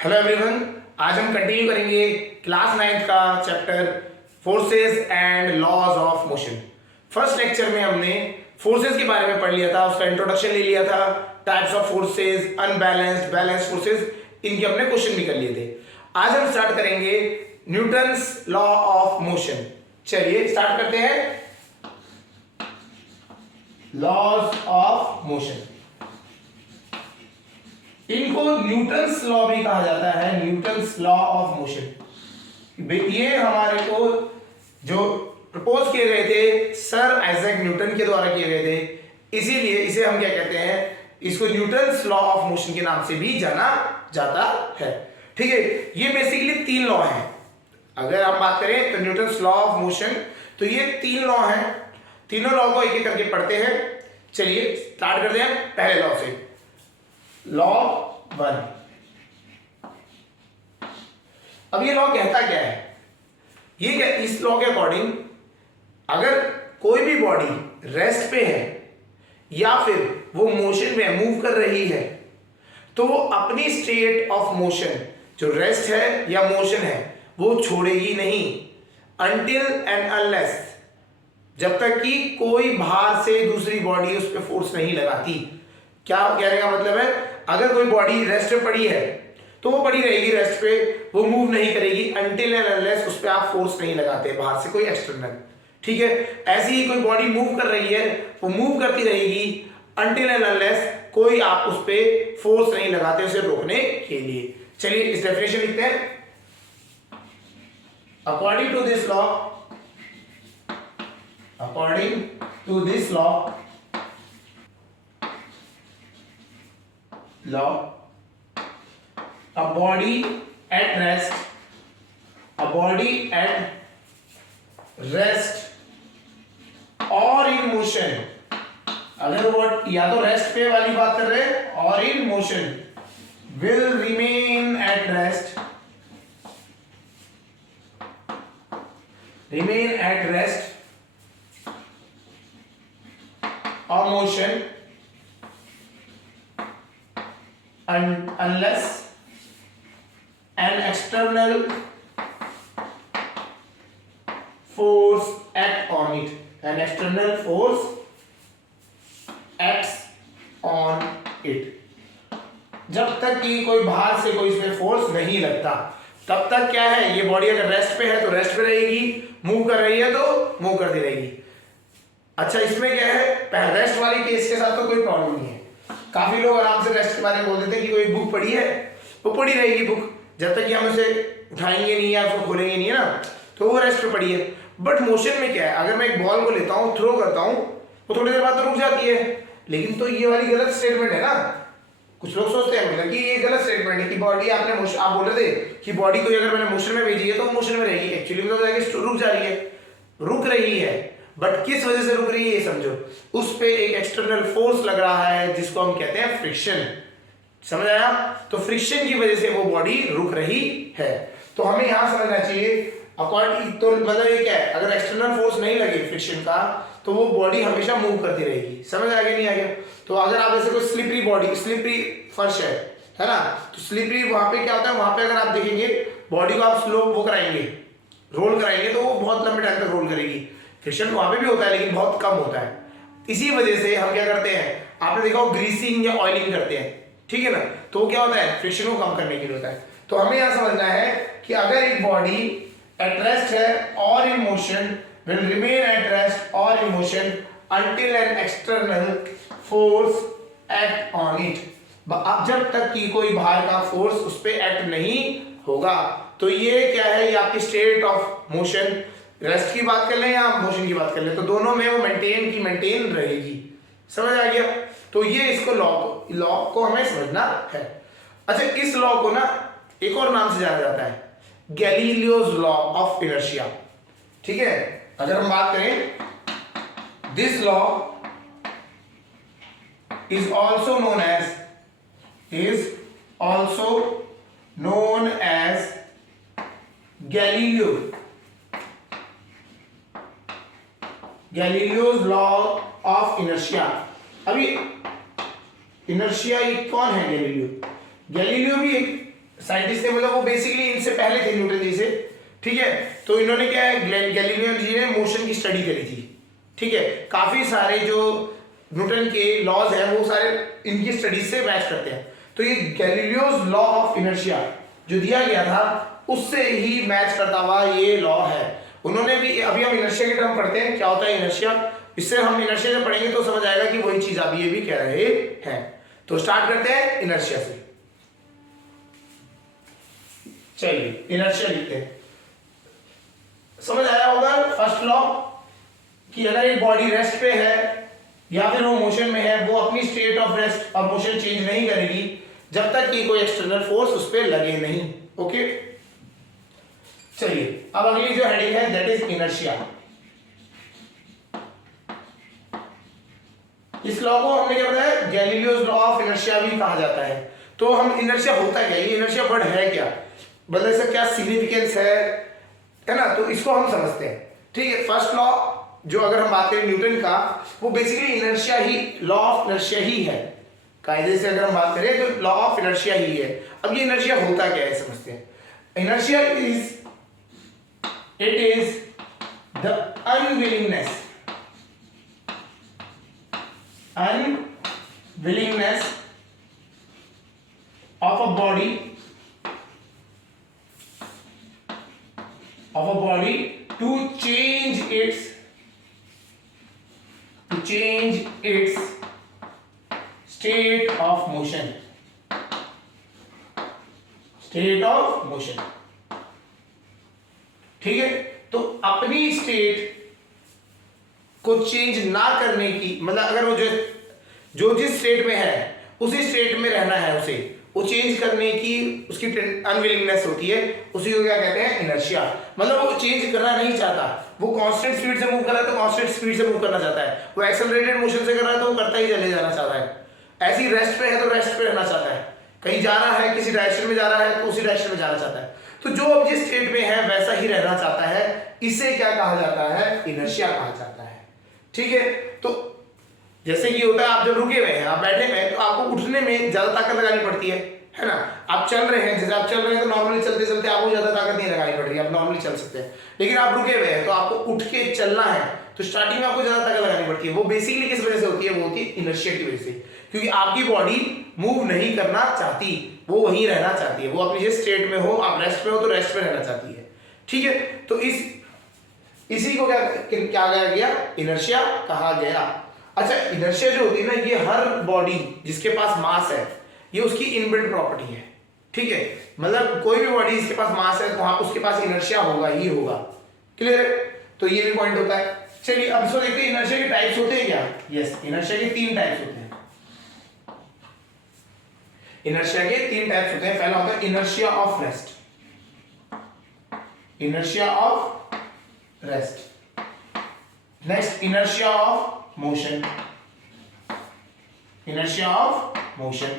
Hello everyone, आज हम continue करेंगे क्लास 9th का chapter forces and laws of motion. First lecture में हमने फोर्सेस के बारे में पढ़ लिया था, उसका इंट्रोडक्शन ले लिया था, types of forces, unbalanced, balanced forces, इनके हमने क्वेश्चन भी कर लिए थे। आज हम स्टार्ट करेंगे न्यूटन्स लॉ ऑफ मोशन। चलिए स्टार्ट करते हैं लॉज ऑफ मोशन। इनको न्यूटन्स लॉ भी कहा जाता है, न्यूटन्स लॉ ऑफ मोशन। ये हमारे को जो प्रपोज किए गए थे सर आइजैक न्यूटन के द्वारा किए गए थे, इसीलिए इसे हम क्या कहते हैं, इसको न्यूटन्स लॉ ऑफ मोशन के नाम से भी जाना जाता है। ठीक है, ये बेसिकली 3 लॉ हैं। अगर आप बात करें तो न्यूटन्स लॉ ऑफ मोशन, तो ये 3 लॉ हैं। तीनों लॉ को एक एक करके पढ़ते हैं। चलिए स्टार्ट करते हैं पहले लॉ से। लॉ 1। अब ये लॉ कहता क्या है? ये क्या, इस लॉ के अकॉर्डिंग अगर कोई भी बॉडी रेस्ट पे है या फिर वो मोशन में मूव कर रही है, तो वो अपनी स्टेट ऑफ मोशन, जो रेस्ट है या मोशन है, वो छोड़ेगी नहीं अनटिल एंड अनलेस, जब तक कि कोई बाहर से दूसरी बॉडी उस पर फोर्स नहीं लगाती। क्या कहने का मतलब है, अगर कोई बॉडी रेस्ट पे पड़ी है तो वो पड़ी रहेगी रेस्ट पे, वो मूव नहीं करेगी अनटिल एंड अनलेस उस पे आप फोर्स नहीं लगाते बाहर से कोई एक्सटर्नल। ठीक है, ऐसी ही कोई बॉडी मूव कर रही है, वो मूव करती रहेगी अनटिल एंड अनलेस कोई आप उस पे फोर्स नहीं लगाते उसे रोकने के लिए। चलिए इस डेफिनेशन लिखते हैं। According to this law, according to this law, a body at rest, a body at rest or in motion, अगर वो या तो रेस्ट पे वाली बात कर रहे हैं और in motion, will remain at rest, remain at rest or motion unless an external force act on it, an external force acts on it। जब तक कि कोई बाहर से कोई इसमें फोर्स नहीं लगता तब तक क्या है, ये बॉडी अगर रेस्ट पे है तो रेस्ट पे रहेगी, मूव कर रही है तो मूव करती रहेगी। अच्छा, इसमें क्या है, रेस्ट वाली केस के साथ तो कोई प्रॉब्लम नहीं है। काफी लोग आराम से रेस्ट के बारे में बोल देते हैं कि कोई बुक पढ़ी है, वो पढ़ी रहेगी बुक, जब तक कि हम उसे उठाएंगे नहीं या उसको खोलेंगे नहीं, है ना, तो वो रेस्ट पे पड़ी है। बट मोशन में क्या है, अगर मैं एक बॉल को लेता हूँ, थ्रो करता हूँ, वो थोड़ी देर बाद तो रुक जाती है। लेकिन तो ये वाली गलत स्टेटमेंट है ना। कुछ लोग सोचते हैं मतलब कि ये गलत स्टेटमेंट है कि बॉडी आपने मोशन, आप बोल रहे थे कि बॉडी को अगर मैंने मोशन में भेजी है तो वो मोशन में रहेगी। एक्चुअली में तो जाके रुक जा रही है, रुक रही है, बट किस वजह से रुक रही है ये समझो। उस पे एक एक्सटर्नल फोर्स लग रहा है जिसको हम कहते हैं फ्रिक्शन। समझ आया? तो फ्रिक्शन की वजह से वो बॉडी रुक रही है। तो हमें यहां समझना चाहिए अकॉर्डिंग, तो मतलब ये क्या है, अगर एक्सटर्नल फोर्स नहीं लगे फ्रिक्शन का तो वो बॉडी हमेशा मूव करती रहेगी। समझ आ गया नहीं आ गया? तो अगर आप जैसे कोई स्लिपरी बॉडी, स्लिपरी फर्श है ना, तो स्लिपरी वहां पे क्या होता है, वहां पे अगर आप देखेंगे बॉडी को आप स्लो वो कराएंगे, रोल कराएंगे, तो वो बहुत लंबे टाइम तक रोल करेगी। फ्रिक्शन वहां पे भी होता है लेकिन बहुत कम होता है। इसी वजह से हम क्या करते हैं, आपने देखा हो ग्रीसिंग या ऑयलिंग करते हैं, ठीक है ना, तो क्या होता है, फ्रिक्शन को कम करने के लिए होता है। तो हमें यहां समझना है कि अगर एक बॉडी एट रेस्ट है और in motion, will remain at rest और in motion until an external force act on it. अब जब तक कि कोई बाहर का फोर्स उस पर एक्ट नहीं होगा, तो ये क्या है, ये आपकी स्टेट ऑफ मोशन, रेस्ट की बात कर लें या मोशन की बात कर लें, तो दोनों में वो मेंटेन रहेगी। समझ आ गया? तो ये इसको लॉ को हमें समझना है। अच्छा, इस लॉ को ना एक और नाम से जाना जाता है, गैलीलियोस लॉ ऑफ इनर्शिया। ठीक है, अगर हम बात करें, this law is also known as Galileo's law of inertia. अभी इनर्शिया कौन है? गैलीलियो। गैलीलियो भी एक साइंटिस्ट थे, मतलब वो बेसिकली इनसे पहले थे न्यूटन जी से, ठीक है। तो इन्होंने क्या है, गैलीलियो जी ने मोशन की स्टडी करी थी, ठीक है। काफी सारे जो न्यूटन के लॉज हैं वो सारे इनकी स्टडीज से मैच करते हैं। तो ये गैलीलियोस लॉ ऑफ इनर्शिया जो दिया गया था उससे ही मैच करता हुआ ये लॉ है। उन्होंने भी, अभी हम इनर्शिया के टर्म पढ़ते हैं क्या होता है इनर्शिया, इससे हम इनर्शिया जब पढ़ेंगे तो समझ आएगा कि वही चीज आप ये भी कह रहे हैं। तो स्टार्ट करते हैं इनर्शिया से। चलिए इनर्शिया लिखते हैं। समझ आया होगा फर्स्ट लॉ कि अगर एक बॉडी रेस्ट पे है या फिर वो मोशन में है, वो अपनी स्टेट ऑफ रेस्ट और मोशन चेंज नहीं करेगी जब तक कि कोई एक्सटर्नल फोर्स उस पर लगे नहीं। ओके, चलिए अब अगली जो हेडिंग है दैट इज इनर्शिया। इस लॉ को हमने क्या बताया, गैलीलियोस लॉ ऑफ इनर्शिया भी कहा जाता है। तो हम इनर्शिया होता क्या, ये इनर्शिया वर्ड है क्या, मतलब इसका क्या सिग्निफिकेंस है ना, तो इसको हम समझते हैं। ठीक है, फर्स्ट लॉ जो अगर हम बात करें न्यूटन का, वो बेसिकली इनर्शिया ही, लॉ ऑफ इनर्शिया ही है। कायदे से अगर हम बात करें तो लॉ ऑफ इनर्शिया ही है। अब ये इनर्शिया होता क्या है समझते हैं। Inertia is, it is the unwillingness of a body to change its state of motion, ठीक है। तो अपनी स्टेट को चेंज ना करने की, मतलब अगर वो जो जिस स्टेट में है उसी स्टेट में रहना है, उसे वो चेंज करने की उसकी अनविलिंगनेस होती है, उसी को क्या कहते हैं इनर्शिया। मतलब वो चेंज करना नहीं चाहता, वो कांस्टेंट स्पीड से मूव कर रहा है तो कांस्टेंट स्पीड से मूव करना चाहता है, वो एक्सेलरेटेड मोशन से कर रहा है तो वो करता ही चले जाना चाहता है। ऐसी रेस्ट पे है तो रेस्ट पे रहना चाहता है, कहीं जा रहा है किसी डायरेक्शन में जा रहा है तो उसी डायरेक्शन में जाना चाहता है। तो जो अब जिस स्टेट में है वैसा ही रहना चाहता है, इसे क्या कहा जाता है, इनर्शिया कहा जाता है। ठीक है, तो जैसे कि होता है आप जब रुके हुए हैं, आप बैठे हुए हैं, तो आपको उठने में ज्यादा ताकत लगानी पड़ती है ना। आप चल रहे हैं, जैसे आप चल रहे हैं तो नॉर्मली चलते चलते आपको ज्यादा ताकत नहीं लगानी पड़ रही है, आप नॉर्मली चल सकते हैं। लेकिन आप रुके हुए हैं तो आपको उठ के चलना है, तो स्टार्टिंग में आपको ज्यादा ताकत लगानी पड़ती है। वो बेसिकली किस वजह से होती है, वो होती है इनर्शिया की वजह से, क्योंकि आपकी बॉडी मूव नहीं करना चाहती, वो वहीं रहना चाहती है। वो अपनी जिस स्टेट में हो, आप रेस्ट में हो तो रेस्ट में रहना चाहती है। ठीक है, तो इसी को क्या गया, इनर्शिया कहा गया। अच्छा, इनर्शिया जो होती है ना, ये हर बॉडी जिसके पास मास है, ये उसकी इनबिल्ट प्रॉपर्टी है। ठीक है, मतलब कोई भी बॉडी जिसके पास मास है तो वहां उसके पास इनर्शिया होगा ही होगा। क्लियर है, तो ये भी पॉइंट होता है। चलिए अब इसको देखते हैं, इनर्शिया के टाइप्स होते हैं क्या। यस, इनर्शिया के 3 टाइप्स होते हैं। इनर्शिया के 3 टाइप्स होते हैं। पहला होता है inertia of rest, inertia of rest, next inertia of motion, inertia of motion,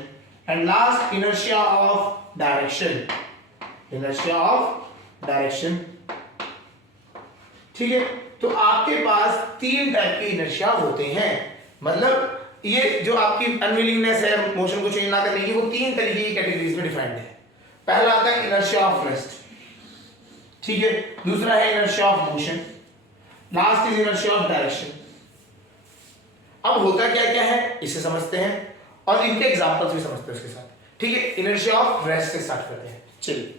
and last inertia of direction, inertia of direction। ठीक है, तो आपके पास 3 टाइप के इनर्शिया होते हैं। मतलब ये जो आपकी अनविलिंगनेस है मोशन को चेंज ना करने की, वो 3 तरीके की कैटेगरीज में डिफाइंड है। पहला आता है इनर्शिया ऑफ रेस्ट, ठीक है। दूसरा है inertia of motion, last is inertia of direction. अब होता क्या क्या है इसे समझते हैं और इनके एग्जांपल्स भी समझते हैं उसके साथ। ठीक है, इनर्शिया ऑफ रेस्ट से स्टार्ट करते हैं। चलिए,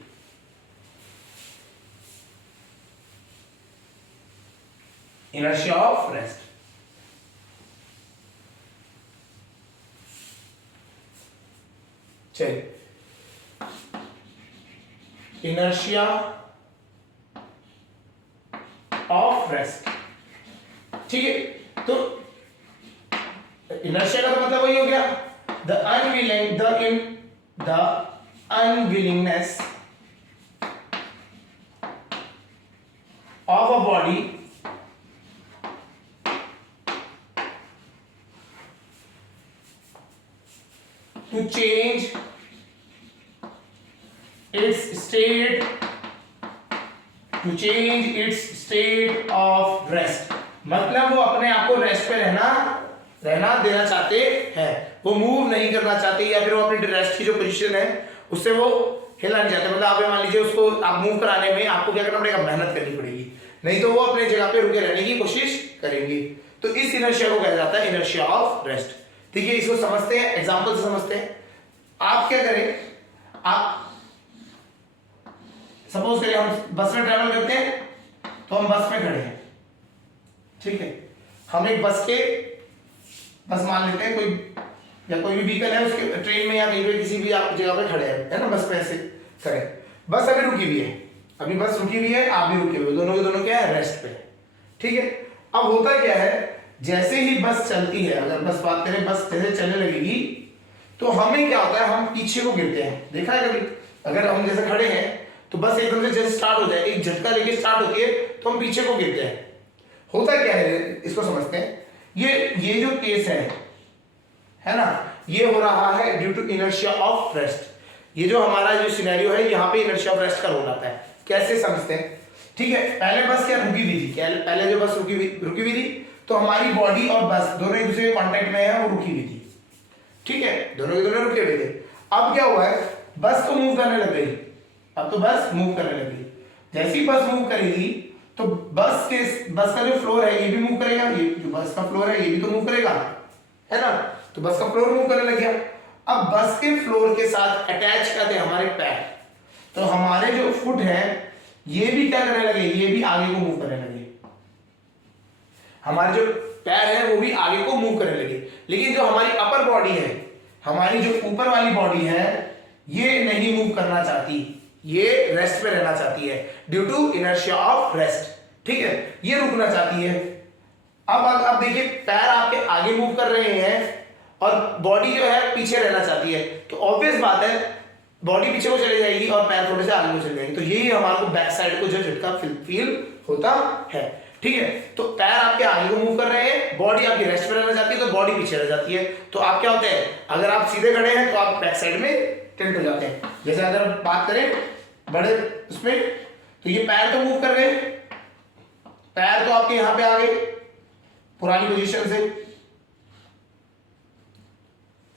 इनर्शिया ऑफ रेस्ट, चलिए, इनर्शिया ऑफ रेस्ट। ठीक है, तो इनर्शिया का तो मतलब वही हो गया, the unwillingness of a body to change its state of rest. मतलब वो अपने आप को रेस्ट पे रहना देना चाहते हैं, वो मूव नहीं करना चाहते, या फिर वो अपनी रेस्ट की जो पोजीशन है उससे वो हिला नहीं जाता। मतलब आप मान लीजिए उसको आप मूव कराने में आपको क्या करना पड़ेगा, मेहनत करनी पड़ेगी, नहीं तो वो अपने जगह पे रुके रहने की कोशिश करेंगे। तो इस इनर्शिया को कहा जाता है इनर्शिया ऑफ रेस्ट। ठीक है, इसको समझते हैं, एग्जांपल से समझते हैं। आप क्या करें, आप सपोज करिए हम बस में ट्रैवल करते हैं, तो हम बस में खड़े हैं, ठीक है, हम एक बस मान लेते हैं, कोई या कोई भी व्हीकल है उसके, ट्रेन में या कहीं पे किसी भी आप जगह पे खड़े हैं, है ना, बस पे ऐसे खड़े, बस अभी रुकी हुई है, अभी बस रुकी हुई है, आप भी रुके हुए, दोनों के दोनों क्या है, रेस्ट पे, ठीक है। अब होता क्या है, जैसे ही बस चलती है, अगर बस बात करें, बस जैसे चलने लगेगी तो हमें क्या होता है, हम पीछे को गिरते हैं। देखा है कभी, अगर हम जैसे खड़े हैं तो बस एकदम से जैसे स्टार्ट हो जाए, एक झटका लेके स्टार्ट होती है तो हम पीछे को गिरते हैं। होता क्या है, इसको समझते हैं। ये जो केस है ना, ये हो रहा है due to inertia of rest. ये जो हमारा जो सिनेरियो है, यहाँ पे इनर्शिया ऑफ रेस्ट का रोल आता है। कैसे समझते हैं, ठीक है। पहले बस क्या रुकी हुई थी, पहले जो बस रुकी हुई थी, तो हमारी बॉडी और बस दोनों एक दूसरे के कांटेक्ट में है, वो रुकी हुई थी, ठीक है, दोनों के दोनों रुके हुए थे। अब क्या हुआ है, बस तो मूव करने लग गई, अब तो बस मूव करने लग गई। जैसे ही बस मूव करेगी तो बस का जो फ्लोर है ये भी मूव करेगा, ये जो बस का फ्लोर है ये भी तो मूव करेगा, है ना, तो बस का फ्लोर मूव करने लग गया। अब बस के फ्लोर के साथ अटैच करते हैं हमारे पैर, तो हमारे जो फुट है ये भी क्या करने लगे, ये भी आगे को मूव करने लगे, हमारे जो पैर है वो भी आगे को मूव करने लगे। लेकिन जो हमारी अपर बॉडी है, हमारी जो ऊपर वाली बॉडी है, ये नहीं मूव करना चाहती, ये रेस्ट पे रहना चाहती है due to inertia of rest, ठीक है, ये रुकना चाहती है। अब देखिए, पैर आपके आगे मूव कर रहे हैं और बॉडी जो है पीछे रहना चाहती है, तो ऑब्वियस बात है बॉडी पीछे को चली जाएगी और पैर थोड़े से आगे को चले जाएंगे। तो यही हमारे को बैक साइड को जो झटका फील होता है, ठीक है। तो पैर आपके आगे को मूव कर रहे हैं, बॉडी आपकी रेस्ट पे रहना चाहती है, तो बॉडी पीछे रह जाती है। तो आप क्या होते हैं, अगर आप सीधे खड़े हैं तो आप बैक साइड में टिल्ट हो जाते हैं। जैसे अगर बात करें बड़े उसमें, तो ये पैर तो मूव कर गए, पैर तो आपके यहां पे आ गए पुरानी पोजीशन से,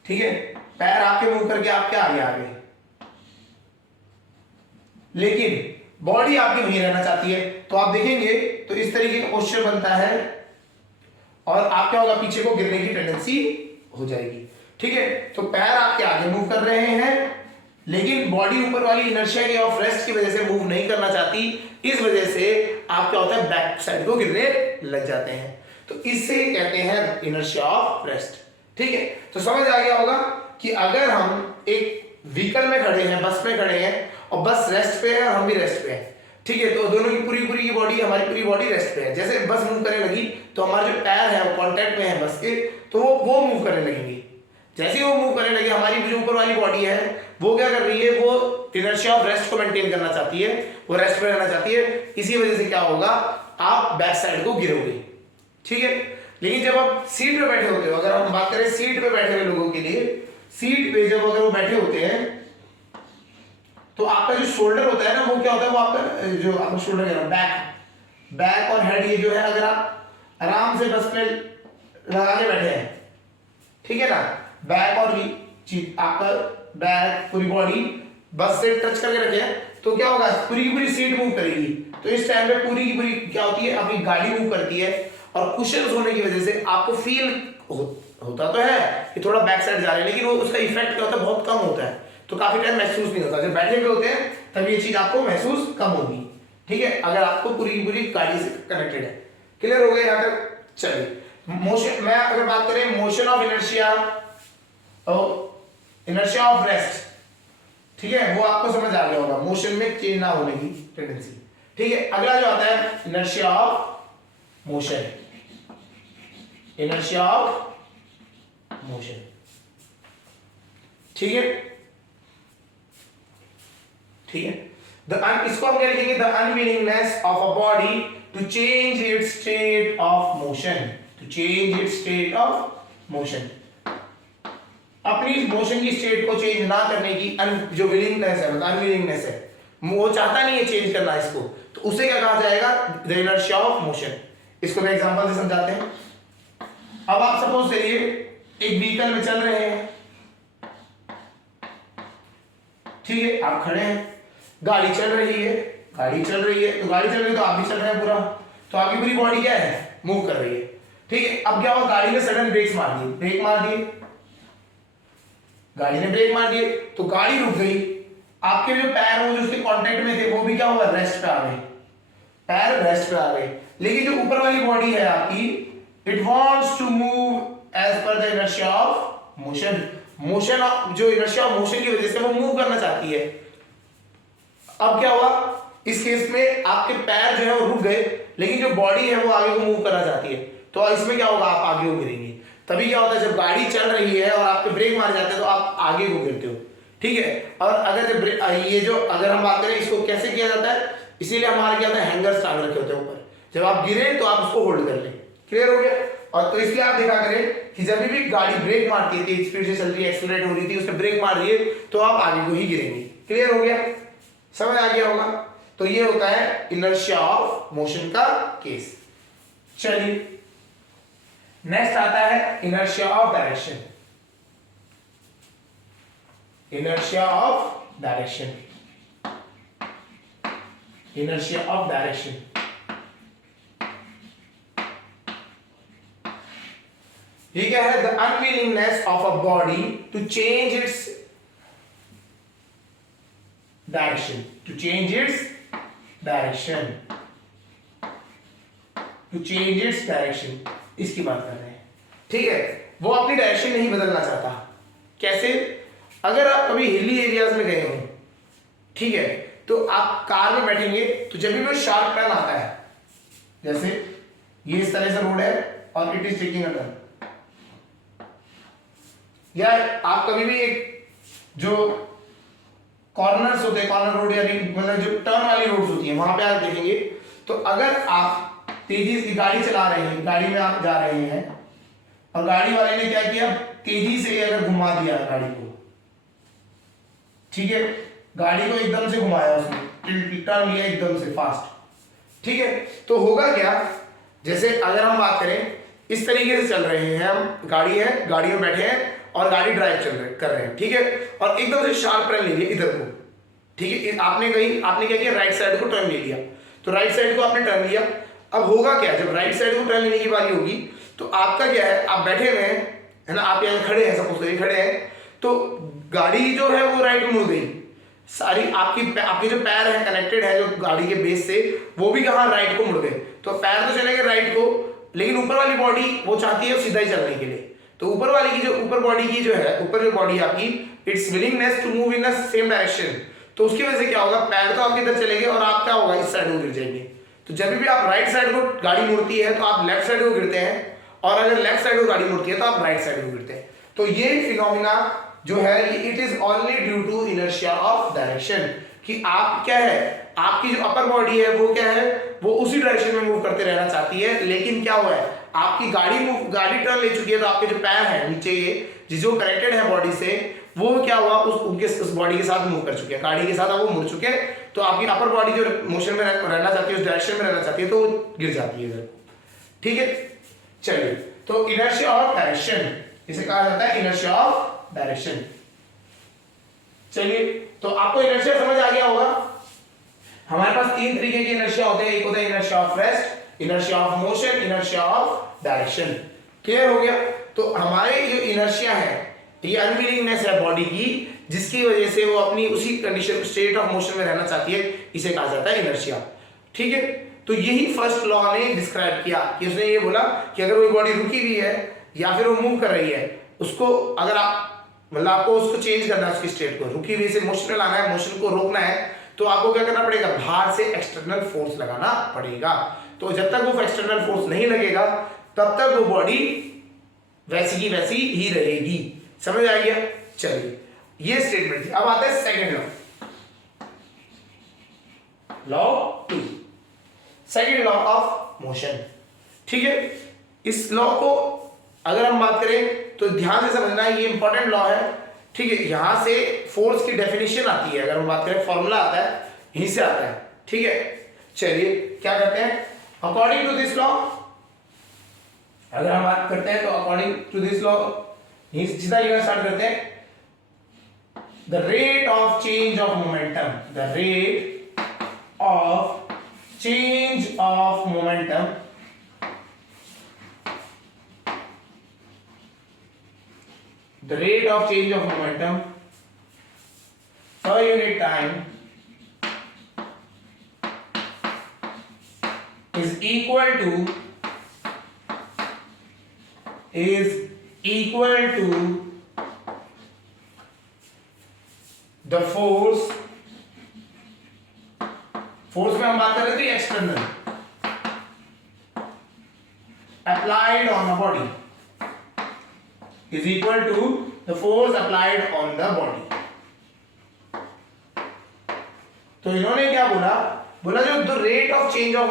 ठीक है, पैर आपके मूव करके आपके आगे आ गए, लेकिन बॉडी आपकी वहीं रहना चाहती है। तो आप देखेंगे तो इस तरीके का पोस्चर बनता है और आप क्या होगा, पीछे को गिरने की टेंडेंसी हो जाएगी, ठीक है। तो पैर आपके आगे मूव कर रहे हैं, लेकिन बॉडी ऊपर वाली इनर्शिया के ऑफ रेस्ट की वजह से मूव नहीं करना चाहती, इस वजह से आप क्या होता है, बैक साइड को गिरने लग जाते हैं। तो इससे कहते हैं इनर्शिया ऑफ रेस्ट, ठीक है। तो समझ आ गया होगा कि अगर हम एक व्हीकल में खड़े हैं, बस में खड़े हैं और बस रेस्ट पे है और हम भी रेस्ट पे हैं, ठीक है, तो दोनों की पूरी की बॉडी, हमारी पूरी बॉडी रेस्ट पे है। जैसे बस मूव करने लगी तो हमारे जो पैर है वो कांटेक्ट में है बस के, तो वो मूव करने लगेंगी। जैसे ही वो मूव करने लगे, हमारी जो ऊपर वाली बॉडी है वो क्या कर रही है, वो इनर्शिया ऑफ रेस्ट को मेंटेन करना चाहती है, वो रेस्ट पे रहना चाहती है। इसी वजह से क्या होगा, आप बैक साइड को गिरोगे, ठीक है। लेकिन जब आप सीट पे बैठे होते हो, अगर हम बात करें सीट पे बैठे हुए लोगों के लिए, सीट पे जब अगर वो बैठे होते हैं तो आपका जो शोल्डर होता है ना, वो क्या होता है, वो आपका जो आपका शोल्डर है, बैक और हेड, ये जो है, अगर आप आराम से बस पे लगा के बैठे हैं, ठीक है ना, बैक और आपका बैक पूरी बॉडी बस से टच करके रखे हैं, तो क्या होगा, पूरी की पूरी सीट मूव करेगी। तो इस टाइम पे पूरी की पूरी क्या होती है, अपनी गाड़ी मूव करती है, और कुशन्स होने की वजह से आपको फील होता तो है कि थोड़ा बैक साइड जा रहे हैं, लेकिन वो उसका इफेक्ट क्या होता है, बहुत कम होता है, तो काफी टाइम महसूस नहीं होता। जब बैठे हुए होते हैं तब ये चीज आपको महसूस कम होगी, ठीक है, अगर आपको पूरी की पूरी गाड़ी से कनेक्टेड है। क्लियर हो गया यहाँ तक? चलिए, मोशन में अगर बात करें, मोशन ऑफ इनर्शिया और इनर्शिया ऑफ रेस्ट, ठीक है, वो आपको समझ आ गया होगा, मोशन में चेंज ना होने की टेंडेंसी, ठीक है। अगला जो आता है inertia of motion, inertia of motion, ठीक है, ठीक है। इसको हम क्या लिखेंगे, the unwillingness of a body to change its state of motion, to change its state of motion, अपनी मोशन की स्टेट को चेंज ना करने की जो विलिंगनेस है, मतलब अनविलिंगनेस है, वो चाहता नहीं है चेंज करना इसको, तो उसे क्या कहा जाएगा, द इनर्शिया ऑफ मोशन। इसको मैं एग्जांपल से समझाते हैं। अब आप सपोज करिए एक व्हीकल में चल रहे हैं, ठीक है, आप खड़े हैं, गाड़ी चल रही है, गाड़ी चल रही है, तो गाड़ी चल रही है तो आप भी चल रहे हैं पूरा, तो आपकी पूरी बॉडी क्या है, मूव कर रही है। ठीक है, अब क्या हुआ, गाड़ी ने सडन ब्रेक मार दिए, ब्रेक मार दिए, गाड़ी ने ब्रेक मार दिए, तो गाड़ी रुक गई। आपके जो पैर हो जो उसके कांटेक्ट में थे वो भी क्या हुआ, रेस्ट पे आ गए, पैर रेस्ट पे आ गए। लेकिन जो ऊपर वाली बॉडी है आपकी, it wants to move as per the inertia of motion, motion जो इनर्शिया ऑफ मोशन की वजह से वो मूव करना चाहती है। अब क्या हुआ, इस केस में आपके पैर जो है वो रुक गए, लेकिन जो बॉडी है वो आगे को मूव करना चाहती है, तो इसमें क्या होगा, आप आगे को गिरेंगे। तभी क्या होता है, जब गाड़ी चल रही है और आपके ब्रेक मार जाते हैं तो आप आगे को गिरते हो। ठीक है, और अगर ये जो अगर हम बात करें इसको कैसे किया जाता है, इसीलिए हमारे क्या होता है, हैंगर्स टांग रखे होते हैं ऊपर, जब आप गिरे तो आप उसको होल्ड कर लें। क्लियर हो गया। और तो इसलिए आप देखा करें कि जब भी गाड़ी ब्रेक मारती है, तेज स्पीड से चल रही है, एक्सीलरेट हो रही थी, उसने ब्रेक मार दिए तो आप आगे को ही गिरेंगे। क्लियर हो गया, समझ आ गया होगा। तो ये होता है इनर्शिया ऑफ मोशन का केस। चलिए नेक्स्ट आता है inertia of direction, inertia of direction, inertia of direction. ये क्या है, the unwillingness of a body to change its direction, to change its direction, to change its direction, इसकी बात कर रहे हैं। ठीक है, वो अपनी डायरेक्शन नहीं बदलना चाहता। कैसे, अगर आप कभी हिली एरियाज में गए हो, ठीक है, तो आप कार में बैठेंगे तो जब भी वो शार्प टर्न आता है, जैसे ये इस तरह से रोड है और it is taking a turn, या आप कभी भी एक जो कॉर्नर्स होते हैं, कॉर्नर रोड या मतलब जो टर्न वाली रोड्स होती है, वहां पे आप देखेंगे तो अगर आप तेजी से गाड़ी चला रहे हैं, गाड़ी में आप जा रहे हैं और गाड़ी वाले ने क्या किया, तेजी से अगर घुमा दिया गाड़ी को, ठीक है, गाड़ी को एकदम से घुमाया उसने, टर्न लिया एकदम से फास्ट। ठीक है, तो होगा क्या, जैसे अगर हम बात करें इस तरीके से चल रहे हैं, हम गाड़ी है, गाड़ी में बैठे हैं और गाड़ी ड्राइव कर रहे हैं, ठीक है, और एकदम से शार्प टर्न ले लिया इधर को। ठीक है, आपने क्या किया, राइट साइड को टर्न ले लिया, तो राइट साइड को आपने टर्न लिया। अब होगा क्या, जब राइट साइड को टर्न लेने की बारी होगी तो आपका क्या है, आप बैठे हुए हैं, है ना, आप यहाँ खड़े हैं, सपोज करिए खड़े हैं, तो गाड़ी जो है वो राइट मुड़ गई, सारी आपके जो पैर है कनेक्टेड है जो गाड़ी के बेस से, वो भी कहाँ, राइट को मुड़ गए। तो पैर तो चलेंगे राइट को, लेकिन ऊपर वाली बॉडी वो चाहती है सीधा ही चलने के लिए, तो ऊपर वाली की जो ऊपर बॉडी की जो है, ऊपर जो बॉडी आपकी, its willingness to move in the same direction, तो उसकी वजह से क्या होगा, पैर तो आपके इधर चलेंगे और आप क्या होगा, इस साइड को गिर जाएंगे। तो जब भी आप राइट साइड को गाड़ी मुड़ती है तो आप लेफ्ट साइड को गिरते हैं, और अगर लेफ्ट साइड को गाड़ी मुड़ती है तो आप राइट साइड को गिरते हैं। तो ये फिनोमिना जो है, it is only due to inertia of direction, कि आप क्या है, आपकी जो अपर बॉडी है वो क्या है, वो उसी डायरेक्शन में मूव करते रहना चाहती है, लेकिन क्या हुआ है, आपकी गाड़ी टर्न ले चुकी है, तो आपके जो पैर है नीचे ये जो कनेक्टेड है बॉडी से, वो क्या हुआ, उस बॉडी के साथ मूव कर चुके हैं, गाड़ी के साथ वो मुड़ चुके हैं, तो आपकी अपर बॉडी जो मोशन में रहना चाहती है, उस डायरेक्शन में रहना चाहती है, तो वो गिर जाती है इधर। ठीक है, चलिए, तो इनर्शिया ऑफ डायरेक्शन, इसे कहा जाता है इनर्शिया ऑफ डायरेक्शन। चलिए, तो आपको इनर्शिया समझ आ गया होगा। हमारे पास तीन तरीके के इनर्शिया होते हैं, एक होता है inertia of rest, inertia of motion, inertia of direction. Clear हो गया। तो हमारे जो इनर्शिया है, ये अनविलिंगनेस है बॉडी की, जिसकी वजह से वो अपनी उसी कंडीशन स्टेट ऑफ मोशन में रहना चाहती है, इसे कहा जाता है इनर्शिया। ठीक है, तो यही फर्स्ट लॉ ने डिस्क्राइब किया, कि उसने ये बोला कि अगर कोई बॉडी रुकी हुई है या फिर वो मूव कर रही है, उसको अगर आप मतलब आपको उसको चेंज करना है, उसकी स्टेट को, रुकी हुई से मोशन में लाना है, मोशन को रोकना है, तो आपको क्या करना पड़ेगा, बाहर से एक्सटर्नल फोर्स लगाना पड़ेगा। तो जब तक वो एक्सटर्नल फोर्स नहीं लगेगा तब तक वो बॉडी वैसी की वैसी ही रहेगी। समझ आ गया। चलिए, ये स्टेटमेंट थी। अब आता है second law 2, second law of motion. ठीक है, इस लॉ को अगर हम बात करें तो ध्यान से समझना है, ये इंपॉर्टेंट लॉ है। ठीक है, यहां से फोर्स की डेफिनेशन आती है, अगर हम बात करें फॉर्मूला आता है, यहीं से आता है। ठीक है, चलिए क्या करते हैं, अकॉर्डिंग टू दिस लॉ, अगर हम बात करते हैं तो अकॉर्डिंग टू दिस लॉ, यहीं से सीधा लिखना स्टार्ट करते हैं। the rate of change of momentum, the rate of change of momentum the rate of change of momentum per unit time is equal to the force में हम बात कर रहे थे external applied on the body is equal to the force applied on the body. तो इन्होंने क्या बोला जो the rate of change of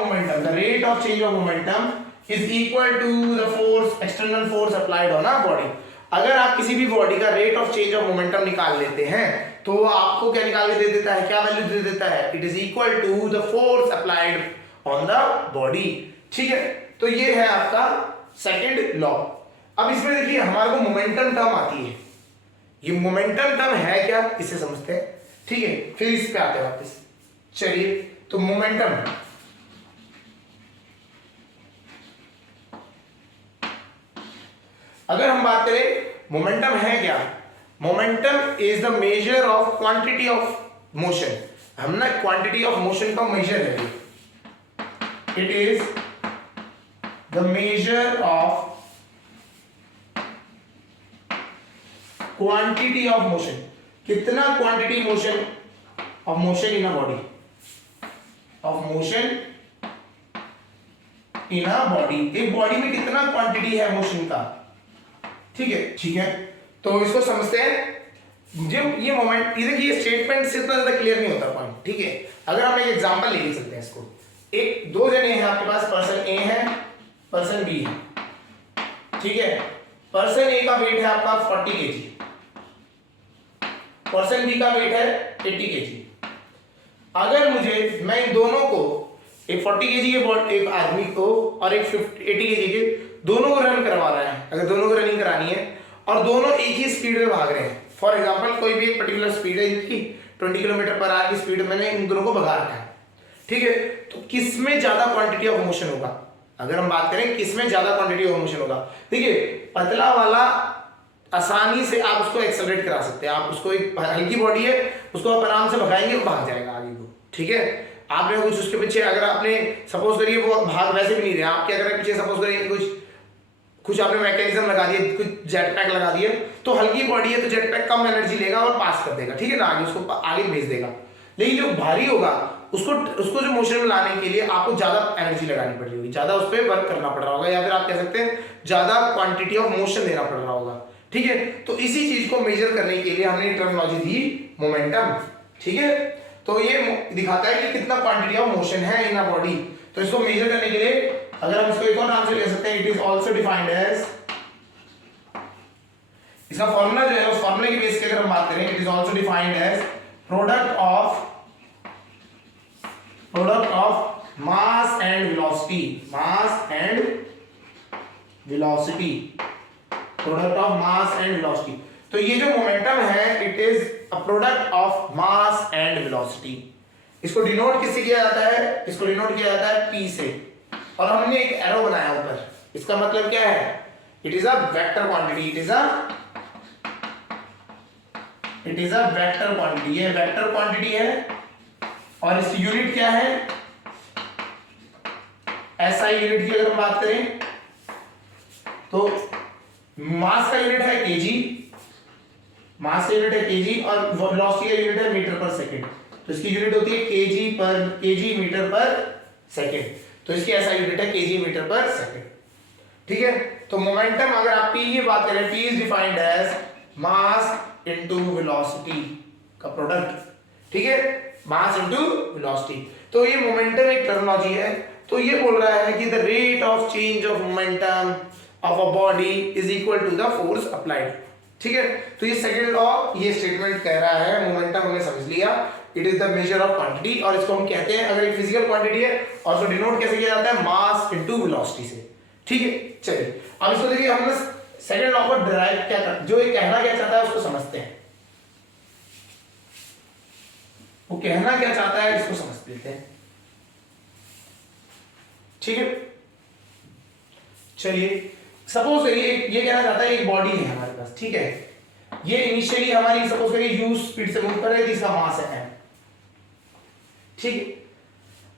momentum is equal to the force external force applied on a body. अगर आप किसी भी body का rate of change of momentum निकाल लेते हैं तो आपको क्या निकाल के दे देता है, क्या वैल्यू दे देता है, it is equal to the force applied on the body. ठीक है, तो ये है आपका सेकंड लॉ. अब इसमें देखिए हमारे को मोमेंटम टर्म आती है. ये मोमेंटम टर्म है क्या, इसे समझते हैं. ठीक है, फिर इस पे आते हैं वापस. चलिए, तो मोमेंटम अगर हम बात करें मोमेंटम है क्या, momentum is the measure of quantity of motion. हम ना क्वांटिटी ऑफ मोशन का मेजर है. It is the measure of quantity of motion. कितना quantity motion of motion in a body, of motion in a body. एक body में कितना quantity है motion का. ठीक है, तो इसको समझते हैं. जब ये मोमेंट, ये देखिए स्टेटमेंट से इतना ज्यादा क्लियर नहीं होता पॉइंट. ठीक है, अगर हम एक एग्जांपल लेके चलते हैं इसको. एक दो जने हैं आपके पास, पर्सन ए है, पर्सन बी है. ठीक है, पर्सन ए का वेट है आपका 40 kg, पर्सन बी का वेट है 80 kg. अगर मैं इन दोनों को, एक 40 kg के एक आदमी को और एक 80 kg के, दोनों को रन करवा रहा है. अगर दोनों को रनिंग करानी है और दोनों एक ही स्पीड में भाग रहे हैं, फॉर एग्जांपल कोई भी एक पर्टिकुलर स्पीड है इनकी 20 किलोमीटर पर आवर की स्पीड, मैंने इन दोनों को भगा रखा है. ठीक है, तो किसमें ज्यादा क्वांटिटी ऑफ मोशन होगा. अगर हम बात करें किसमें ज्यादा क्वांटिटी ऑफ मोशन होगा, देखिए पतला वाला आसानी से आप उसको एक्सेलरेट करा सकते हैं. आप उसको, एक हल्की बॉडी है, उसको आप आराम से भगाएंगे, वो भाग जाएगा आगे को. ठीक है, आपने कुछ उसके पीछे, अगर आपने सपोज करिए वो भाग वैसे भी नहीं रहे, आप क्या करें पीछे सपोज करिए कुछ आपने मैकेनिज्म लगा दिए, कुछ जेट पैक लगा दिए, तो हल्की बॉडी है तो जेट पैक कम एनर्जी लेगा और पास कर देगा. ठीक है ना, आगे उसको आगे भेज देगा. लेकिन जो भारी होगा उसको जो मोशन में लाने के लिए आपको ज्यादा एनर्जी लगानी पड़ रही होगी, ज्यादा उस पर वर्क करना पड़ रहा होगा, या फिर आप कह सकते हैं ज्यादा क्वांटिटी ऑफ मोशन देना पड़ रहा होगा. ठीक है, तो इसी चीज को मेजर करने के लिए हमने टर्मिनोलॉजी दी मोमेंटम. ठीक है, तो ये दिखाता है कि कितना क्वांटिटी ऑफ मोशन है इन अ बॉडी. तो इसको मेजर करने के लिए अगर हम इसको एक और नाम से ले सकते हैं, it is also defined as, इसका फॉर्मूला जो है उस फॉर्मूले की बेस पे अगर हम बात करें, it is also defined as product of mass and velocity. Mass and velocity, product of mass and velocity. तो ये जो मोमेंटम है it is a product of mass and velocity. इसको डिनोट किससे किया जाता है, इसको डिनोट किया जाता है P से, और हमने एक एरो बनाया ऊपर. इसका मतलब क्या है, it is a vector quantity. It is a vector quantity. ये वेक्टर क्वांटिटी है और इसकी यूनिट क्या है, SI यूनिट की अगर हम बात करें तो मास का यूनिट है kg, मास का यूनिट है kg और वेलोसिटी का यूनिट है मीटर पर सेकंड. तो इसकी यूनिट होती है kg मीटर पर सेकंड. तो इसकी ऐसा यूनिट है kg मीटर पर सेकंड. ठीक है, तो मोमेंटम अगर आप P की बात करें, P is defined as mass into velocity का प्रोडक्ट. ठीक है, मास इनटू वेलोसिटी. तो ये मोमेंटम एक टर्मिनोलॉजी है. तो ये बोल रहा है कि the rate of change of momentum of a body is equal to the force applied. ठीक है, तो ये सेकंड लॉ, ये स्टेटमेंट कह रहा है मोमेंटम हमने समझ लिया, it is the measure of quantity. और इसको हम कहते हैं, अगर एक फिजिकल क्वांटिटी है और उसको डिनोट कैसे किया जाता है, मास इनटू वेलोसिटी से. ठीक है, चलिए अब इसको देखिए, हमने सेकंड लॉ को डिराइव क्या कर, जो ये कहना क्या चाहता है उसको समझते हैं. वो कहना क्या चाहता है इसको समझ लेते हैं। ठीक है, चलिए सपोज करिए ये कहना चाहता है एक बॉडी है हमारे पास, ठीक है, ये इनिशियली हमारी सपोज करिए u स्पीड से मूव कर रही है, जिसका मास है m, ठीक है।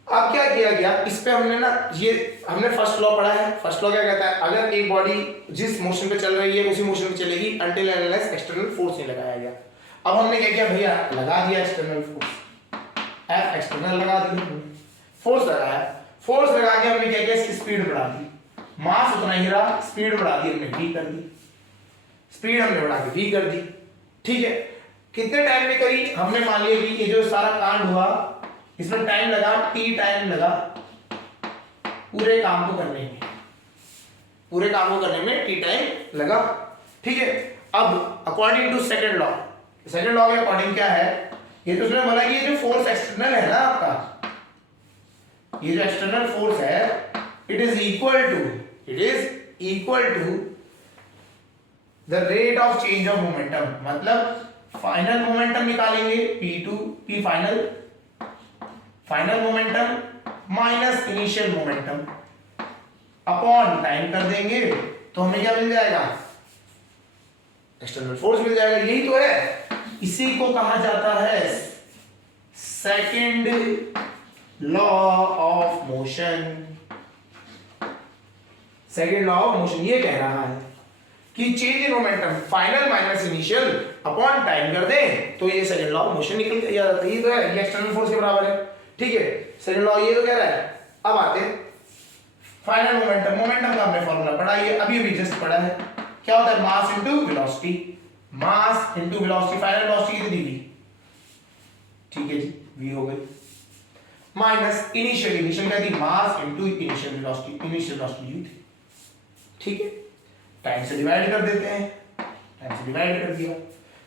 अब क्या किया गया, इस पे हमने ना ये हमने फर्स्ट लॉ पढ़ा है। फर्स्ट लॉ क्या कहता है, अगर एक बॉडी जिस मोशन पे चल रही है उसी मोशन पे चलेगी until and unless external force नहीं लगाया गया। अब हमने क्या किया भैया, लगा दिया एक्सटर्नल फोर्स, F एक्सटर्नल लगा दिया, फोर्स लगाया, फोर्स लगा के हमने क्या किया, इसकी स्पीड बढ़ा दी, मास उतना ही रहा, स्पीड बढ़ा दी हमने v कर दी, स्पीड हमने बढ़ा के v कर दी, ठीक है। कितने टाइम में करी, हमने मान लिया कि ये जो सारा कांड हुआ इसमें टाइम लगा t टाइम लगा पूरे काम को करने में, पूरे काम को करने में t टाइम लगा, ठीक है। अब according to second law, second law के अकॉर्डिंग क्या है, ये तो उसने बोला कि ये जो फोर्स एक्सटर्नल है ना आपका, ये जो एक्सटर्नल फोर्स है it is equal to the rate of change of momentum, मतलब फाइनल मोमेंटम निकालेंगे p2 p final momentum minus initial momentum upon time कर देंगे तो हमें क्या मिल जाएगा, एक्सटर्नल फोर्स मिल जाएगा। यही तो है, इसी को कहा जाता है second law of motion. Second law of motion ये कह रहा है कि change in momentum final minus initial upon time कर दें तो ये सेकंड लॉ ऑफ मोशन निकल के आ जाता है। ये तो है, ये एक्सटर्नल फोर्स के बराबर है, ठीक है। सेकंड लॉ ये तो कह रहा है। अब आते फाइनल मोमेंटम, मोमेंटम का हमने फॉर्मूला पढ़ा, ये अभी अभी जस्ट पढ़ा है, क्या होता है, मास इनटू वेलोसिटी, मास इनटू वेलोसिटी, फाइनल वेलोसिटी कितनी दी, ठीक है जी, v हो गई, माइनस इनिशियल, इनिशियल क्या थी, mass into initial velocity, initial velocity u थी, ठीक है। टाइम से डिवाइड कर देते हैं, टाइम से डिवाइड कर दिया।